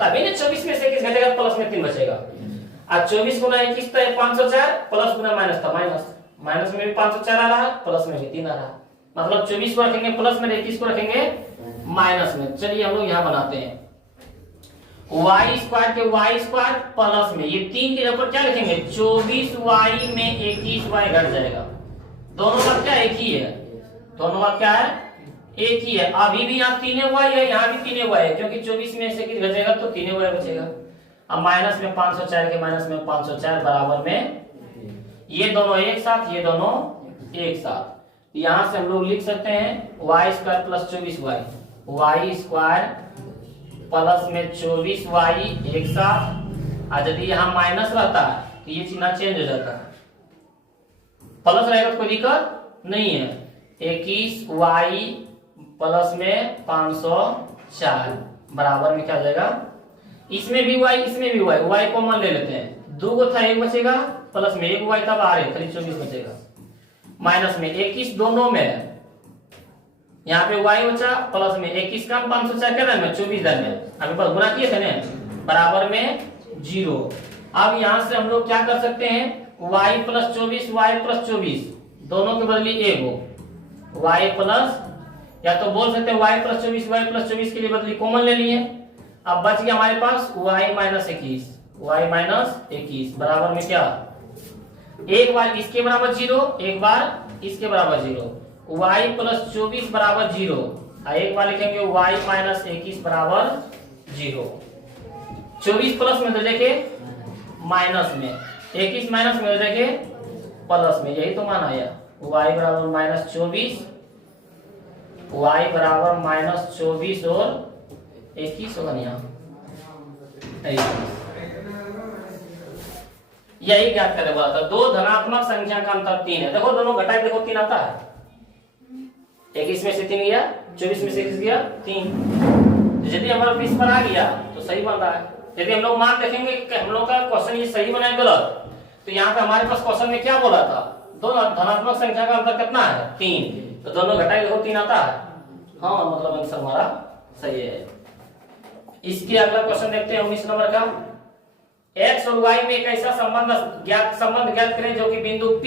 तभी ना 24 में से 21 घटेगा प्लस में 3 बचेगा। और 24 गुना 21 तो 504 प्लस गुना माइनस था माइनस, माइनस में भी 504 आ रहा है प्लस में भी 3 आ रहा है, मतलब 24 को रखेंगे प्लस में 21 को रखेंगे माइनस में। चलिए हम लोग यहाँ बनाते हैं y स्क्वायर के y स्क्वायर प्लस में ये 3 के ऊपर क्या लिखेंगे? 24y में 21y घट जाएगा। दोनों का क्या एक ही है, दोनों का क्या है? एक ही है। अभी भी यहाँ 3y है, यहाँ भी 3y है, क्योंकि 24 में से घटेगा तो 3y बचेगा। अब माइनस में 504 के माइनस में 504 बराबर में ये दोनों एक साथ, ये दोनों एक साथ। यहां से हम लोग लिख सकते हैं y square plus 24y, y square plus में 24y एक साथ। और यदि यहाँ माइनस रहता है तो ये चिन्ह चेंज हो जाता है, प्लस रहेगा तो कोई दिक्कत नहीं है। 21y प्लस में 504 बराबर में क्या हो जाएगा? इसमें भी y इसमें भी y कॉमन ले लेते हैं, 2 को था 1 बचेगा प्लस में 1y था बाहर है, खाली 24 बचेगा माइनस में 21 दोनों में है। यहाँ पे y बचा प्लस में 21 का 504 क्या में 24 दर में अभी बस गुना किए थे ना बराबर में 0। अब यहाँ से हम लोग क्या कर सकते हैं? y प्लस 24 y प्लस 24 दोनों के बदले 1 हो, y प्लस या तो बोल सकते हैं y प्लस 24, y प्लस 24 के लिए बदली कॉमन ले लिए। अब बच गया हमारे पास y माइनस 21, y माइनस 21 बराबर में क्या, एक बार इसके बराबर 0, एक बार इसके बराबर 0, y प्लस 24 बराबर 0, एक बार लिखेंगे y माइनस 21 बराबर 0। 24 प्लस में हो जाएंगे माइनस में, 21 माइनस में हो जाएंगे प्लस में, यही तो मान आया y बराबर माइनस 24, y बराबर माइनस 24 और 21 होगा यहाँ, यही ज्ञात करने वाला था। दो धनात्मक संख्या का अंतर 3 है। देखो दोनों घटाए, देखो 3 आता है, 21 में से 3 गया, 24 में से 21 गया 3। यदि हमारा इस पर आ गया तो सही बन रहा है। यदि हम लोग मान देखेंगे कि हम लोग का क्वेश्चन ये सही बना है गलत, तो यहाँ पे हमारे पास क्वेश्चन में क्या बोला था, दो धनात्मक संख्या का अंतर कितना है 3, तो दोनों घटाए देखो 3 आता है। हाँ मतलब आंसर हमारा सही है। इसके अगला क्वेश्चन देखते हैं 19 नंबर का। x और y में एक ऐसा संबंध ज्ञात करें जो कि बिंदु P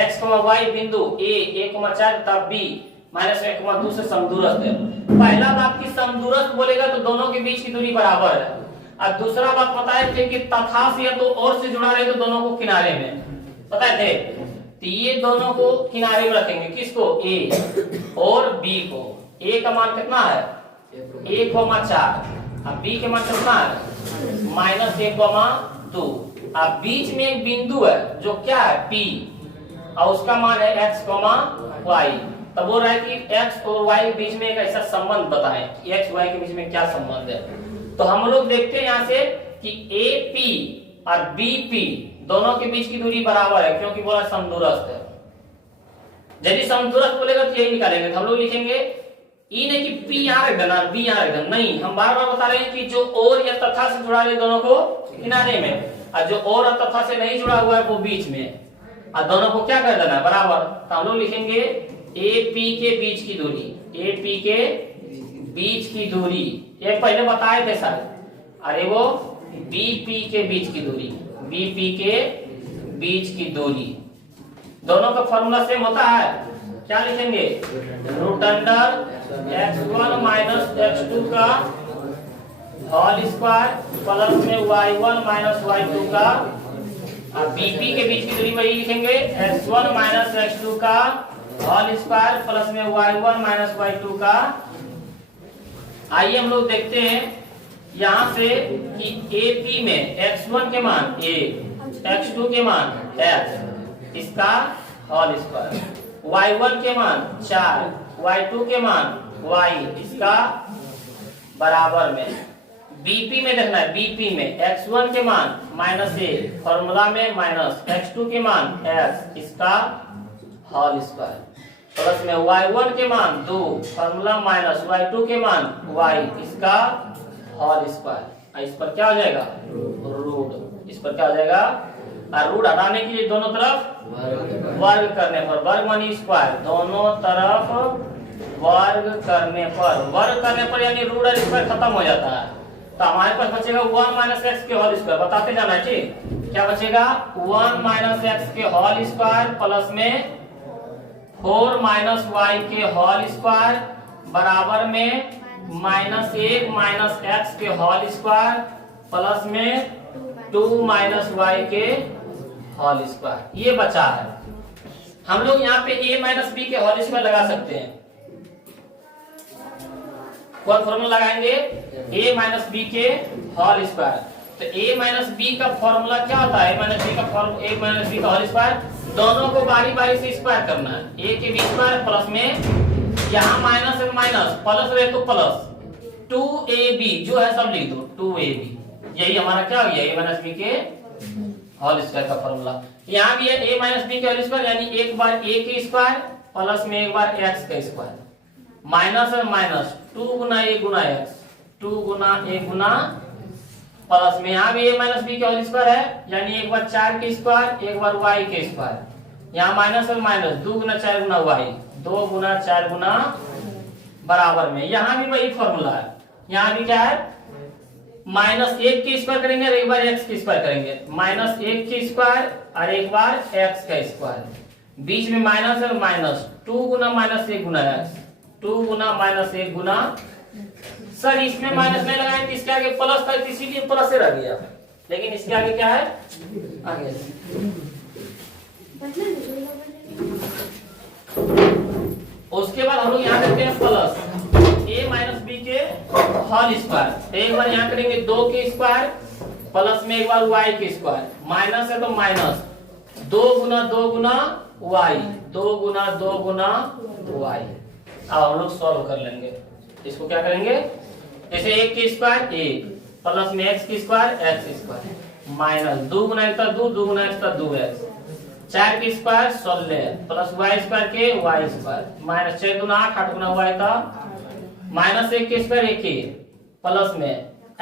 x, y बिंदु a 1,4 तथा b -1,2 से समदूरस्थ है। पहला बात की समदूरस्थ बोलेगा तो दोनों के बीच की दूरी बराबर है, और दूसरा बात बताए थे कि तथा से या तो और से जुड़ा रहे तो दोनों को किनारे में बताए थे, तो ये दोनों को किनारे में रखेंगे, किसको a और b को। a का मान कितना है 1,4, अब b के मान कितना है -1,2। अब बीच में एक बिंदु है जो क्या है P, और उसका मान है x, y। तब बोल रहा है कि x और y के बीच में एक ऐसा संबंध बताएं, x y के बीच में क्या संबंध है। तो हम लोग देखते हैं यहाँ से कि AP और BP दोनों के बीच की दूरी बराबर है, क्योंकि बोला समदूरस्थ है। यदि समदूरस्थ बोलेगा तो यही निकालेंगे, तो हम लोग लिखेंगे ई नहीं कि P यहाँ रख देना B यहाँ रख देना, नहीं, हम बार बार बता रहे हैं कि जो और या तथा से जुड़ा है दोनों को किनारे में, और जो और तथा से नहीं जुड़ा हुआ है वो बीच में, और दोनों को क्या कर देना है बराबर। तो हम लोग लिखेंगे AP के बीच की दूरी, AP के बीच की दूरी, ये पहले बताए थे सर, अरे वो BP के बीच की दूरी, BP के बीच की दूरी, दोनों का फॉर्मूला सेम होता है। क्या लिखेंगे, root under x1 minus x2 का होल स्क्वायर प्लस में y1 माइनस y2 का, BP के बीच की दूरी वही लिखेंगे x1 माइनस x2 का होल स्क्वायर प्लस में y1 माइनस y2 का। आइए हम लोग देखते हैं यहाँ से कि AP में x1 के मान a, x2 के मान x, इसका होल स्क्वायर, y1 के मान 4, y2 के मान y, इसका बराबर में। BP में देखना है, BP में x1 के मान -a फॉर्मूला में माइनस, x2 के मान x, इसका होल स्क्वायर प्लस में y1 के मान 2 फॉर्मूला माइनस, y2 के मान y, इसका होल स्क्वायर। इस पर क्या हो जाएगा रूट, इस पर क्या हो जाएगा, और रूट हटाने के लिए दोनों तरफ वर्ग करने पर, वर्ग मानी स्क्वायर, दोनों तरफ वर्ग करने पर यानी रूट और स्क्वायर खत्म हो जाता है। तो हमारे पास बचेगा 1 माइनस एक्स के होल स्क्वायर, बताते जाना है ठीक। क्या बचेगा 1 माइनस एक्स के होल स्क्वायर प्लस में 4 माइनस वाई के होल स्क्वायर बराबर में -1 माइनस एक्स के होल स्क्वायर प्लस में 2 माइनस वाई के होल स्क्वायर। ये बचा है, हम लोग यहाँ पे a माइनस बी के होल स्क्वायर लगा सकते हैं। कौन फॉर्मूला लगाएंगे, a माइनस बी के होल स्क्वायर। तो a माइनस बी का फॉर्मूला क्या होता है, a माइनस बी का होल स्क्वायर, दोनों को बारी बारी से स्क्वायर करना है, a के बी स्क्वायर प्लस में यहाँ माइनस है माइनस, प्लस रहे तो प्लस 2ab जो है सब लिख दो 2ab, यही हमारा क्या हो गया a माइनस बी के होल स्क्वायर का फॉर्मूला। यहाँ भी है a माइनस बी के होल स्क्वायर, यानी एक बार a के स्क्वायर प्लस में एक बार x का स्क्वायर, माइनस है minus 2 Guna a Guna x, 2 Guna a Guna plus में यहाँ भी a माइनस बी के होल स्क्वायर है, यानी एक बार 4 के स्क्वायर एक बार y के स्क्वायर, यहाँ माइनस है माइनस 2 गुना 4 गुना y, 2 गुना 4 गुना बराबर में। यहाँ भी वही फॉर्मूला है, यहाँ भी क्या है -1 के स्क्वायर करेंगे और एक बार x के स्क्वायर करेंगे, -1 के स्क्वायर और एक बार x का स्क्वायर, बीच में माइनस है माइनस 2 गुना -1 गुना x, 2 गुना माइनस 1 गुना, सर इसमें माइनस नहीं लगाए तो इसके आगे प्लस था इसीलिए प्लस से रह गया, लेकिन इसके आगे क्या है, आगे उसके बाद हम लोग यहाँ करते हैं प्लस a माइनस बी के होल स्क्वायर। एक बार यहाँ करेंगे 2 के स्क्वायर प्लस में एक बार y के स्क्वायर, माइनस है तो माइनस 2 गुना 2 गुना y, 2 गुना 2 गुना y। अब हम लोग सॉल्व कर लेंगे, इसको क्या करेंगे, जैसे 1 के स्क्वायर 1 प्लस में x के स्क्वायर x स्क्वायर माइनस 2 गुना 1 2, 2 गुना 1 2x, 4 के स्क्वायर 16 प्लस y स्क्वायर के y स्क्वायर माइनस 6 गुना 8, 8 गुना y था, माइनस 1 के स्क्वायर 1 प्लस में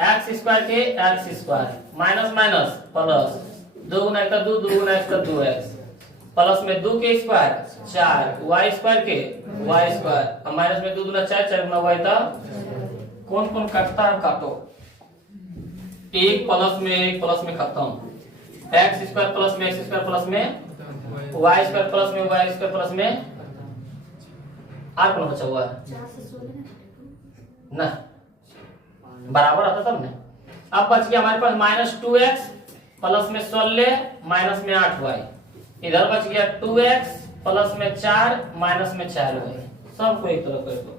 x स्क्वायर के x square minus minus plus 2 गुना 1 2, 2 गुना 1 2x प्लस में 2 के स्क्वायर 4 y स्क्वायर के y स्क्वायर माइनस में 2 गुना 4, 4 गुना y था। कौन कौन कटता है काटो, 1 प्लस में खत्म, x स्क्वायर प्लस में x स्क्वायर प्लस में y स्क्वायर प्लस में y स्क्वायर प्लस में आर कौन बचा हुआ है ना, बराबर आता तब ना। अब बच गया हमारे पास माइनस 2x प्लस में 16 माइनस में 8y, इधर बच गया 2x प्लस में 4 माइनस में 4y, सबको एक तरफ कर दो,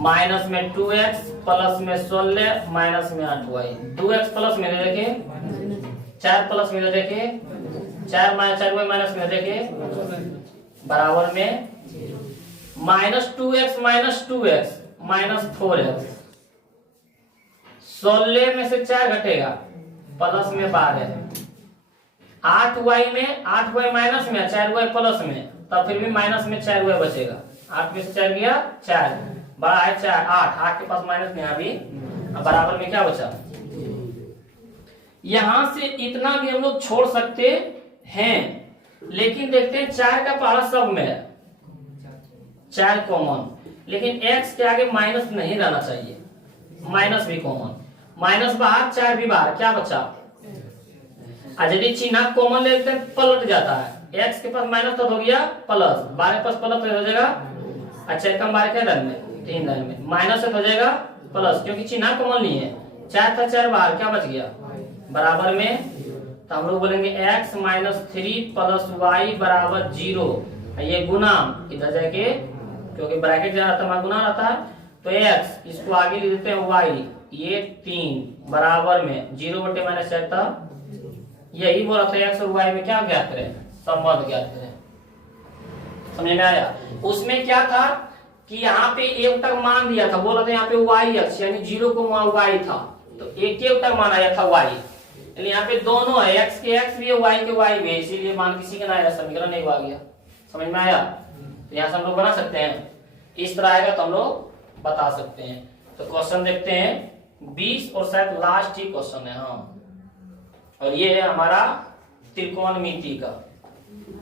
माइनस में 2x प्लस में 16 माइनस में 8y, 2x प्लस में देखे 4 प्लस में देखे 4 माइनस 4y माइनस में देखे बराबर में minus 2x minus 2x minus 4x, 16 में से 4 घटेगा प्लस में 12, 8y में 8y माइनस में 4y प्लस में, तब फिर भी माइनस में 4y बचेगा, 8 में से 4 गया 4, बड़ा है 4 8 के पास माइनस में अभी, अब बराबर में क्या बचा, यहां से इतना भी हम लोग छोड़ सकते हैं, लेकिन देखते हैं 4 का पहाड़ा सब में है, 4 कॉमन, लेकिन x के आगे माइनस नहीं रहना चाहिए, माइनस भी कॉमन, माइनस बाहर 4 भी बाहर, क्या बचा, यदि चिन्ह कॉमन लेते हैं पलट जाता है, x के पास माइनस तो हो गया प्लस, 12 के पास प्लस हो जाएगा, अच्छा कम 12 के दान में 3 दान में माइनस हो जाएगा प्लस, क्योंकि चिन्ह कॉमन नहीं है, 4 था 4 बाहर, क्या बच गया बराबर में, तो हम लोग बोलेंगे x माइनस 3 प्लस y बराबर 0, ये गुना इधर जाके क्योंकि ब्रैकेट जहाँ रहता है गुना रहता है, तो x इसको आगे लिख देते हैं y, ये 3 बराबर में 0 बटे माइनस 4 था, यही बोला था x और y में क्या ज्ञात करें, संबंध ज्ञात करें, समझ में आया। उसमें क्या था कि यहाँ पे एक तक मान दिया था, बोला था यहाँ पे y अक्ष यानी 0 को y था, तो एक तक मान आया था y, यहाँ पे दोनों है, x के x भी है y के y भी है, इसीलिए मान किसी का ना आया, समीकरण एक आ गया, समझ में आया। तो यहाँ से हम लोग बना सकते हैं, इस तरह आएगा तो हम लोग बता सकते हैं। तो क्वेश्चन देखते हैं 20 और शायद लास्ट ही क्वेश्चन है, हाँ, और ये है हमारा त्रिकोणमिति का,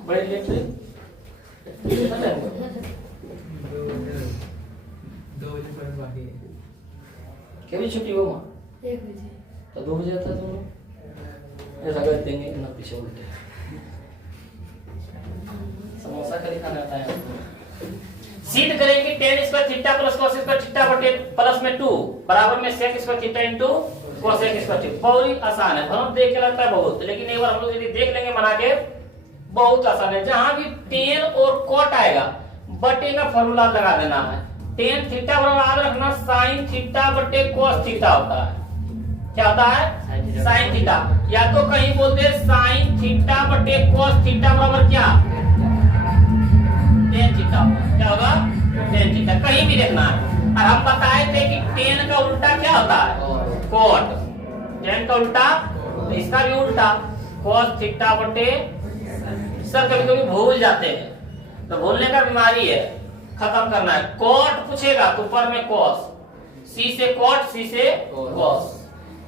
बड़े लेट क्या भी छुट्टी हुआ 1 बजे, तो 2 बजे आता तुम लोग ऐसा कर देंगे ना, पीछे उल्टे समोसा खरीद खाना आता है। सिद्ध करें कि tan square theta plus cos square theta बटे प्लस में 2 बराबर में sec square theta into cos square theta, बहुत आसान है, भरम देख के लगता है बहुत, लेकिन एक बार हम लोग यदि देख लेंगे बना के, बहुत आसान है। जहां भी tan और cot आएगा बटे का फॉर्मूला लगा देना है, tan थीटा बराबर याद रखना sin थीटा बटे cos थीटा होता है, क्या होता है sin थीटा, या तो कहीं बोलते हैं sin थीटा बटे cos थीटा बराबर क्या tan थीटा, क्या होगा tan थीटा, कहीं भी देखना है। और हम बताए थे कि tan का उल्टा क्या होता है cot, tan का उल्टा, तो इसका भी उल्टा cos थीटा बटे, सर कभी कभी भूल जाते हैं, तो भूलने का बीमारी है, खत्म करना है, cot पूछेगा तो ऊपर में cos, c से cot c से cos,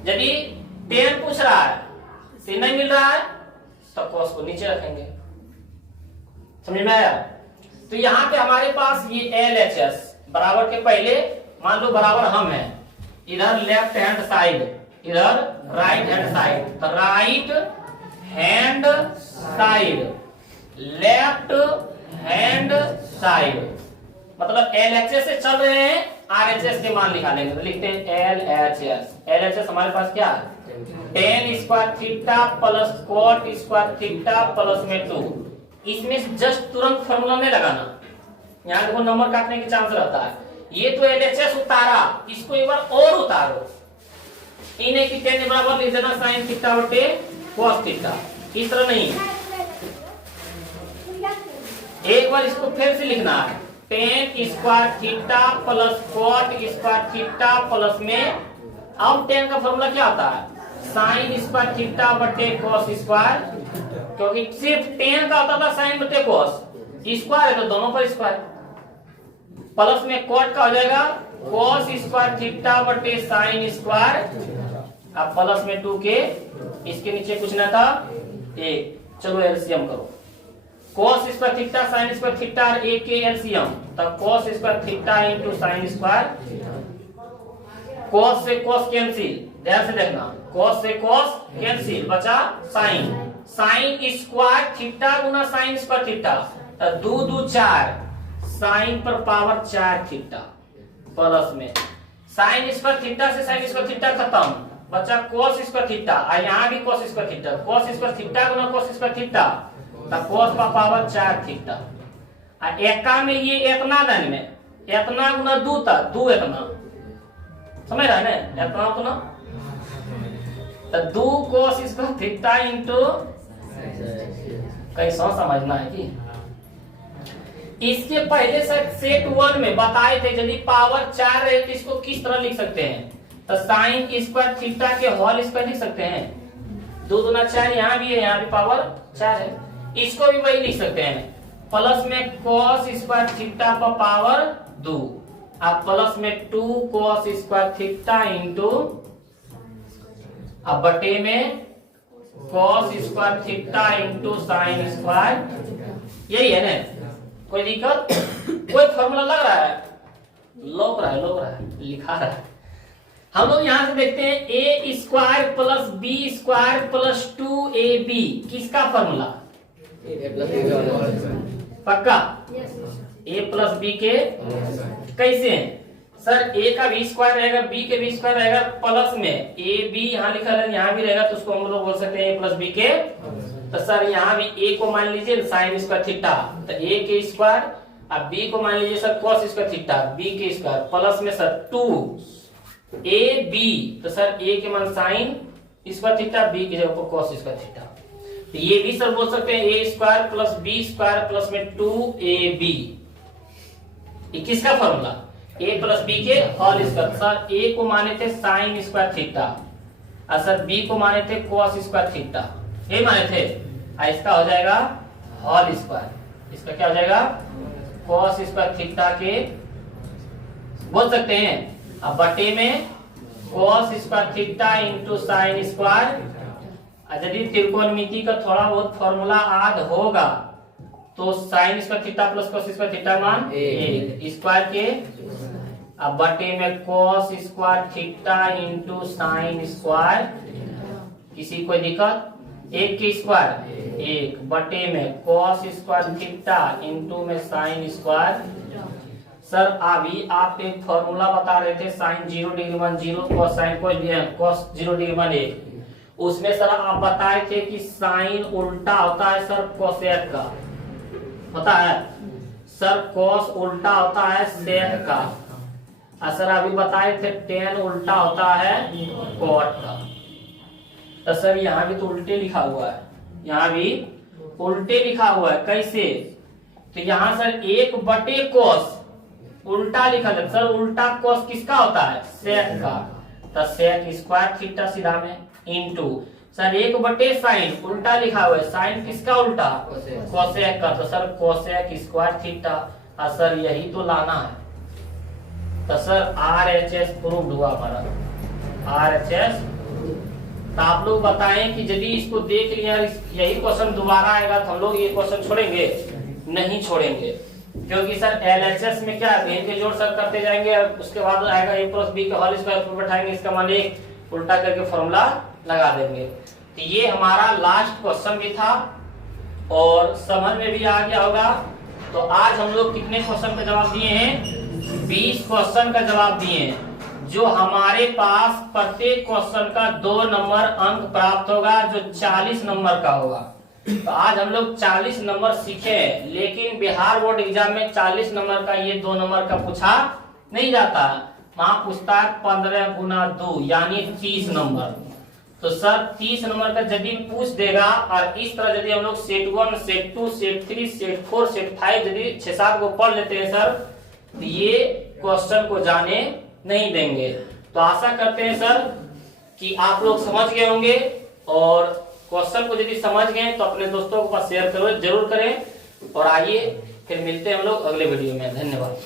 यदि tan पूछ रहा है c नहीं मिल रहा है तो cos को नीचे रखेंगे, समझ में आया। तो यहाँ पे हमारे पास ये LHS बराबर के पहले मान लो बराबर हम है, इधर लेफ्ट हैंड साइड, इधर right hand side, right hand side, left hand side, मतलब LHS से चल रहे हैं, RHS के मान निकालेंगे तो लिखते हैं LHS। LHS हमारे पास क्या है, tan square theta plus cot square theta plus में 2। इसमें जस्ट तुरंत फॉर्मूला नहीं लगाना, यहाँ देखो नंबर काटने की चांस रहता है। ये तो LHS उतारा, इसको एक बार और उतारो, इन्हें की tan बराबर लिख देना sin थीटा बटे cos थीटा। इस तरह नहीं, एक बार इसको फिर से लिखना है, tan square theta plus cot square theta plus में, अब tan का फॉर्मूला क्या आता है, sin स्क्वायर थीटा बटे cos स्क्वायर, क्योंकि सिर्फ tan का होता था sin बटे cos, स्क्वायर है तो दोनों पर स्क्वायर, प्लस में cot का हो जाएगा cos स्क्वायर थीटा बटे sin स्क्वायर, अब प्लस में 2 के, इसके नीचे कुछ ना था 1, चलो एलसीएम करो, cos square theta sin square theta और 1 के एलसीएम, तब cos square theta into sin square, cos से cos कैंसिल, ध्यान से देखना, cos से cos कैंसिल, बचा sin, sin स्क्वायर थीटा गुना sin स्क्वायर थीटा, तो 2 2 4, sin पर पावर 4 थीटा प्लस में sin स्क्वायर थीटा से sin स्क्वायर थीटा खत्म, बचा cos स्क्वायर थीटा, और यहाँ भी cos square theta, cos square theta गुना cos स्क्वायर थीटा, तब cos पर पावर 4 थीटा, और एका में ये इतना दान में इतना गुना 2 था, 2 इतना, समझ रहा है ना, इतना उतना, तो 2 cos स्क्वायर थीटा इंटू, कहीं समझना है कि इसके पहले सेट 1 में बताए थे यदि पावर 4 रहे तो इसको किस तरह लिख सकते हैं, तो साइन स्क्वायर थीटा के होल स्क्वायर लिख सकते हैं, 2 दूना 4, यहाँ भी है, यहाँ भी पावर 4 है, इसको भी वही लिख सकते हैं, प्लस में cos स्क्वायर थीटा पर पावर 2, अब प्लस में 2 cos स्क्वायर थीटा इंटू, अब बटे में cos square theta into sine square, यही है ना, कोई दिक्कत, कोई फॉर्मूला लग रहा है, लोग रहा है, लिखा रहा है। हम लोग यहां से देखते हैं a square plus b square plus 2ab, किसका फॉर्मूला, पक्का, a प्लस बी के कैसे हैं सर, a का भी स्क्वायर रहेगा, b के भी स्क्वायर रहेगा, प्लस में a b यहाँ लिखा है, यहाँ भी रहेगा, तो उसको हम लोग बोल सकते हैं a प्लस बी के, तो सर यहाँ भी a को मान लीजिए साइन स्क्वायर थीटा, तो a के स्क्वायर, अब b को मान लीजिए sir cos square theta, b के स्क्वायर, प्लस में सर 2ab, तो सर a के मान साइन स्क्वायर थीटा, b की जगह पर cos स्क्वायर थीटा, तो ये भी सर बोल सकते हैं a square plus b square plus में 2ab, ये किसका फॉर्मूला, a प्लस बी के होल स्क्वायर, सर a को माने थे साइन स्क्वायर थीटा, और सर b को माने थे cos स्क्वायर थीटा, ये माने थे, इसका हो जाएगा होल स्क्वायर, इसका क्या हो जाएगा cos स्क्वायर थीटा के बोल सकते हैं, अब बटे में cos square theta into sine square, यदि त्रिकोणमिति का थोड़ा बहुत फॉर्मूला याद होगा तो sine square theta plus cos square theta मान 1 स्क्वायर के, अब बटे में cos square theta into sine square, किसी कोई दिक्कत, 1 के स्क्वायर 1 बटे में cos स्क्वायर थीटा इंटू में साइन स्क्वायर। सर अभी आप एक फॉर्मूला बता रहे थे साइन 0 डिग्री मान 0, cos साइन cos 0 डिग्री मान 1, उसमें सर आप बताए थे कि साइन उल्टा होता है सर कोसेक का, पता है सर, cos उल्टा होता है सेक का, और सर अभी बताए थे tan उल्टा होता है cot का, तो सर यहाँ भी तो उल्टे लिखा हुआ है, यहाँ भी उल्टे लिखा हुआ है, कैसे, तो यहाँ सर 1 बटे cos उल्टा लिखा है, सर उल्टा cos किसका होता है, सेक का, तो सेक स्क्वायर थीटा सीधा में इंटू सर 1 बटे साइन उल्टा लिखा हुआ है, साइन किसका उल्टा, कोसेक का, तो सर कोसेक स्क्वायर थीटा, और सर यही तो लाना है, तो सर RHS प्रूव्ड हुआ हमारा, RHS। तो आप लोग बताएं कि यदि इसको देख लिया यही क्वेश्चन दोबारा आएगा तो हम लोग ये क्वेश्चन छोड़ेंगे, नहीं छोड़ेंगे, क्योंकि सर LHS में क्या है, के जोड़ सर करते जाएंगे, उसके बाद आएगा a प्लस बी का होल स्क्वायर पर बैठाएंगे, इसका मान 1 उल्टा करके फॉर्मूला लगा देंगे। तो ये हमारा लास्ट क्वेश्चन भी था और समझ में भी आ गया होगा। तो आज हम लोग कितने क्वेश्चन का जवाब दिए हैं? 20 क्वेश्चन का जवाब दिए हैं, जो हमारे पास प्रत्येक क्वेश्चन का 2 नंबर अंक प्राप्त होगा, जो 40 नंबर का होगा। तो आज हम लोग 40 नंबर सीखे, लेकिन बिहार बोर्ड एग्जाम में 40 नंबर का ये 2 नंबर का पूछा नहीं जाता, वहां पूछता है 15 गुना 2 यानी 30 नंबर। तो सर 30 नंबर का यदि पूछ देगा, और इस तरह यदि हम लोग set 1, set 2, set 3, set 4, set 5 यदि 6-7 को पढ़ लेते हैं सर, तो ये क्वेश्चन को जाने नहीं देंगे। तो आशा करते हैं सर कि आप लोग समझ गए होंगे, और क्वेश्चन को यदि समझ गए तो अपने दोस्तों के पास शेयर करो, जरूर करें। और आइए फिर मिलते हैं हम लोग अगले वीडियो में। धन्यवाद।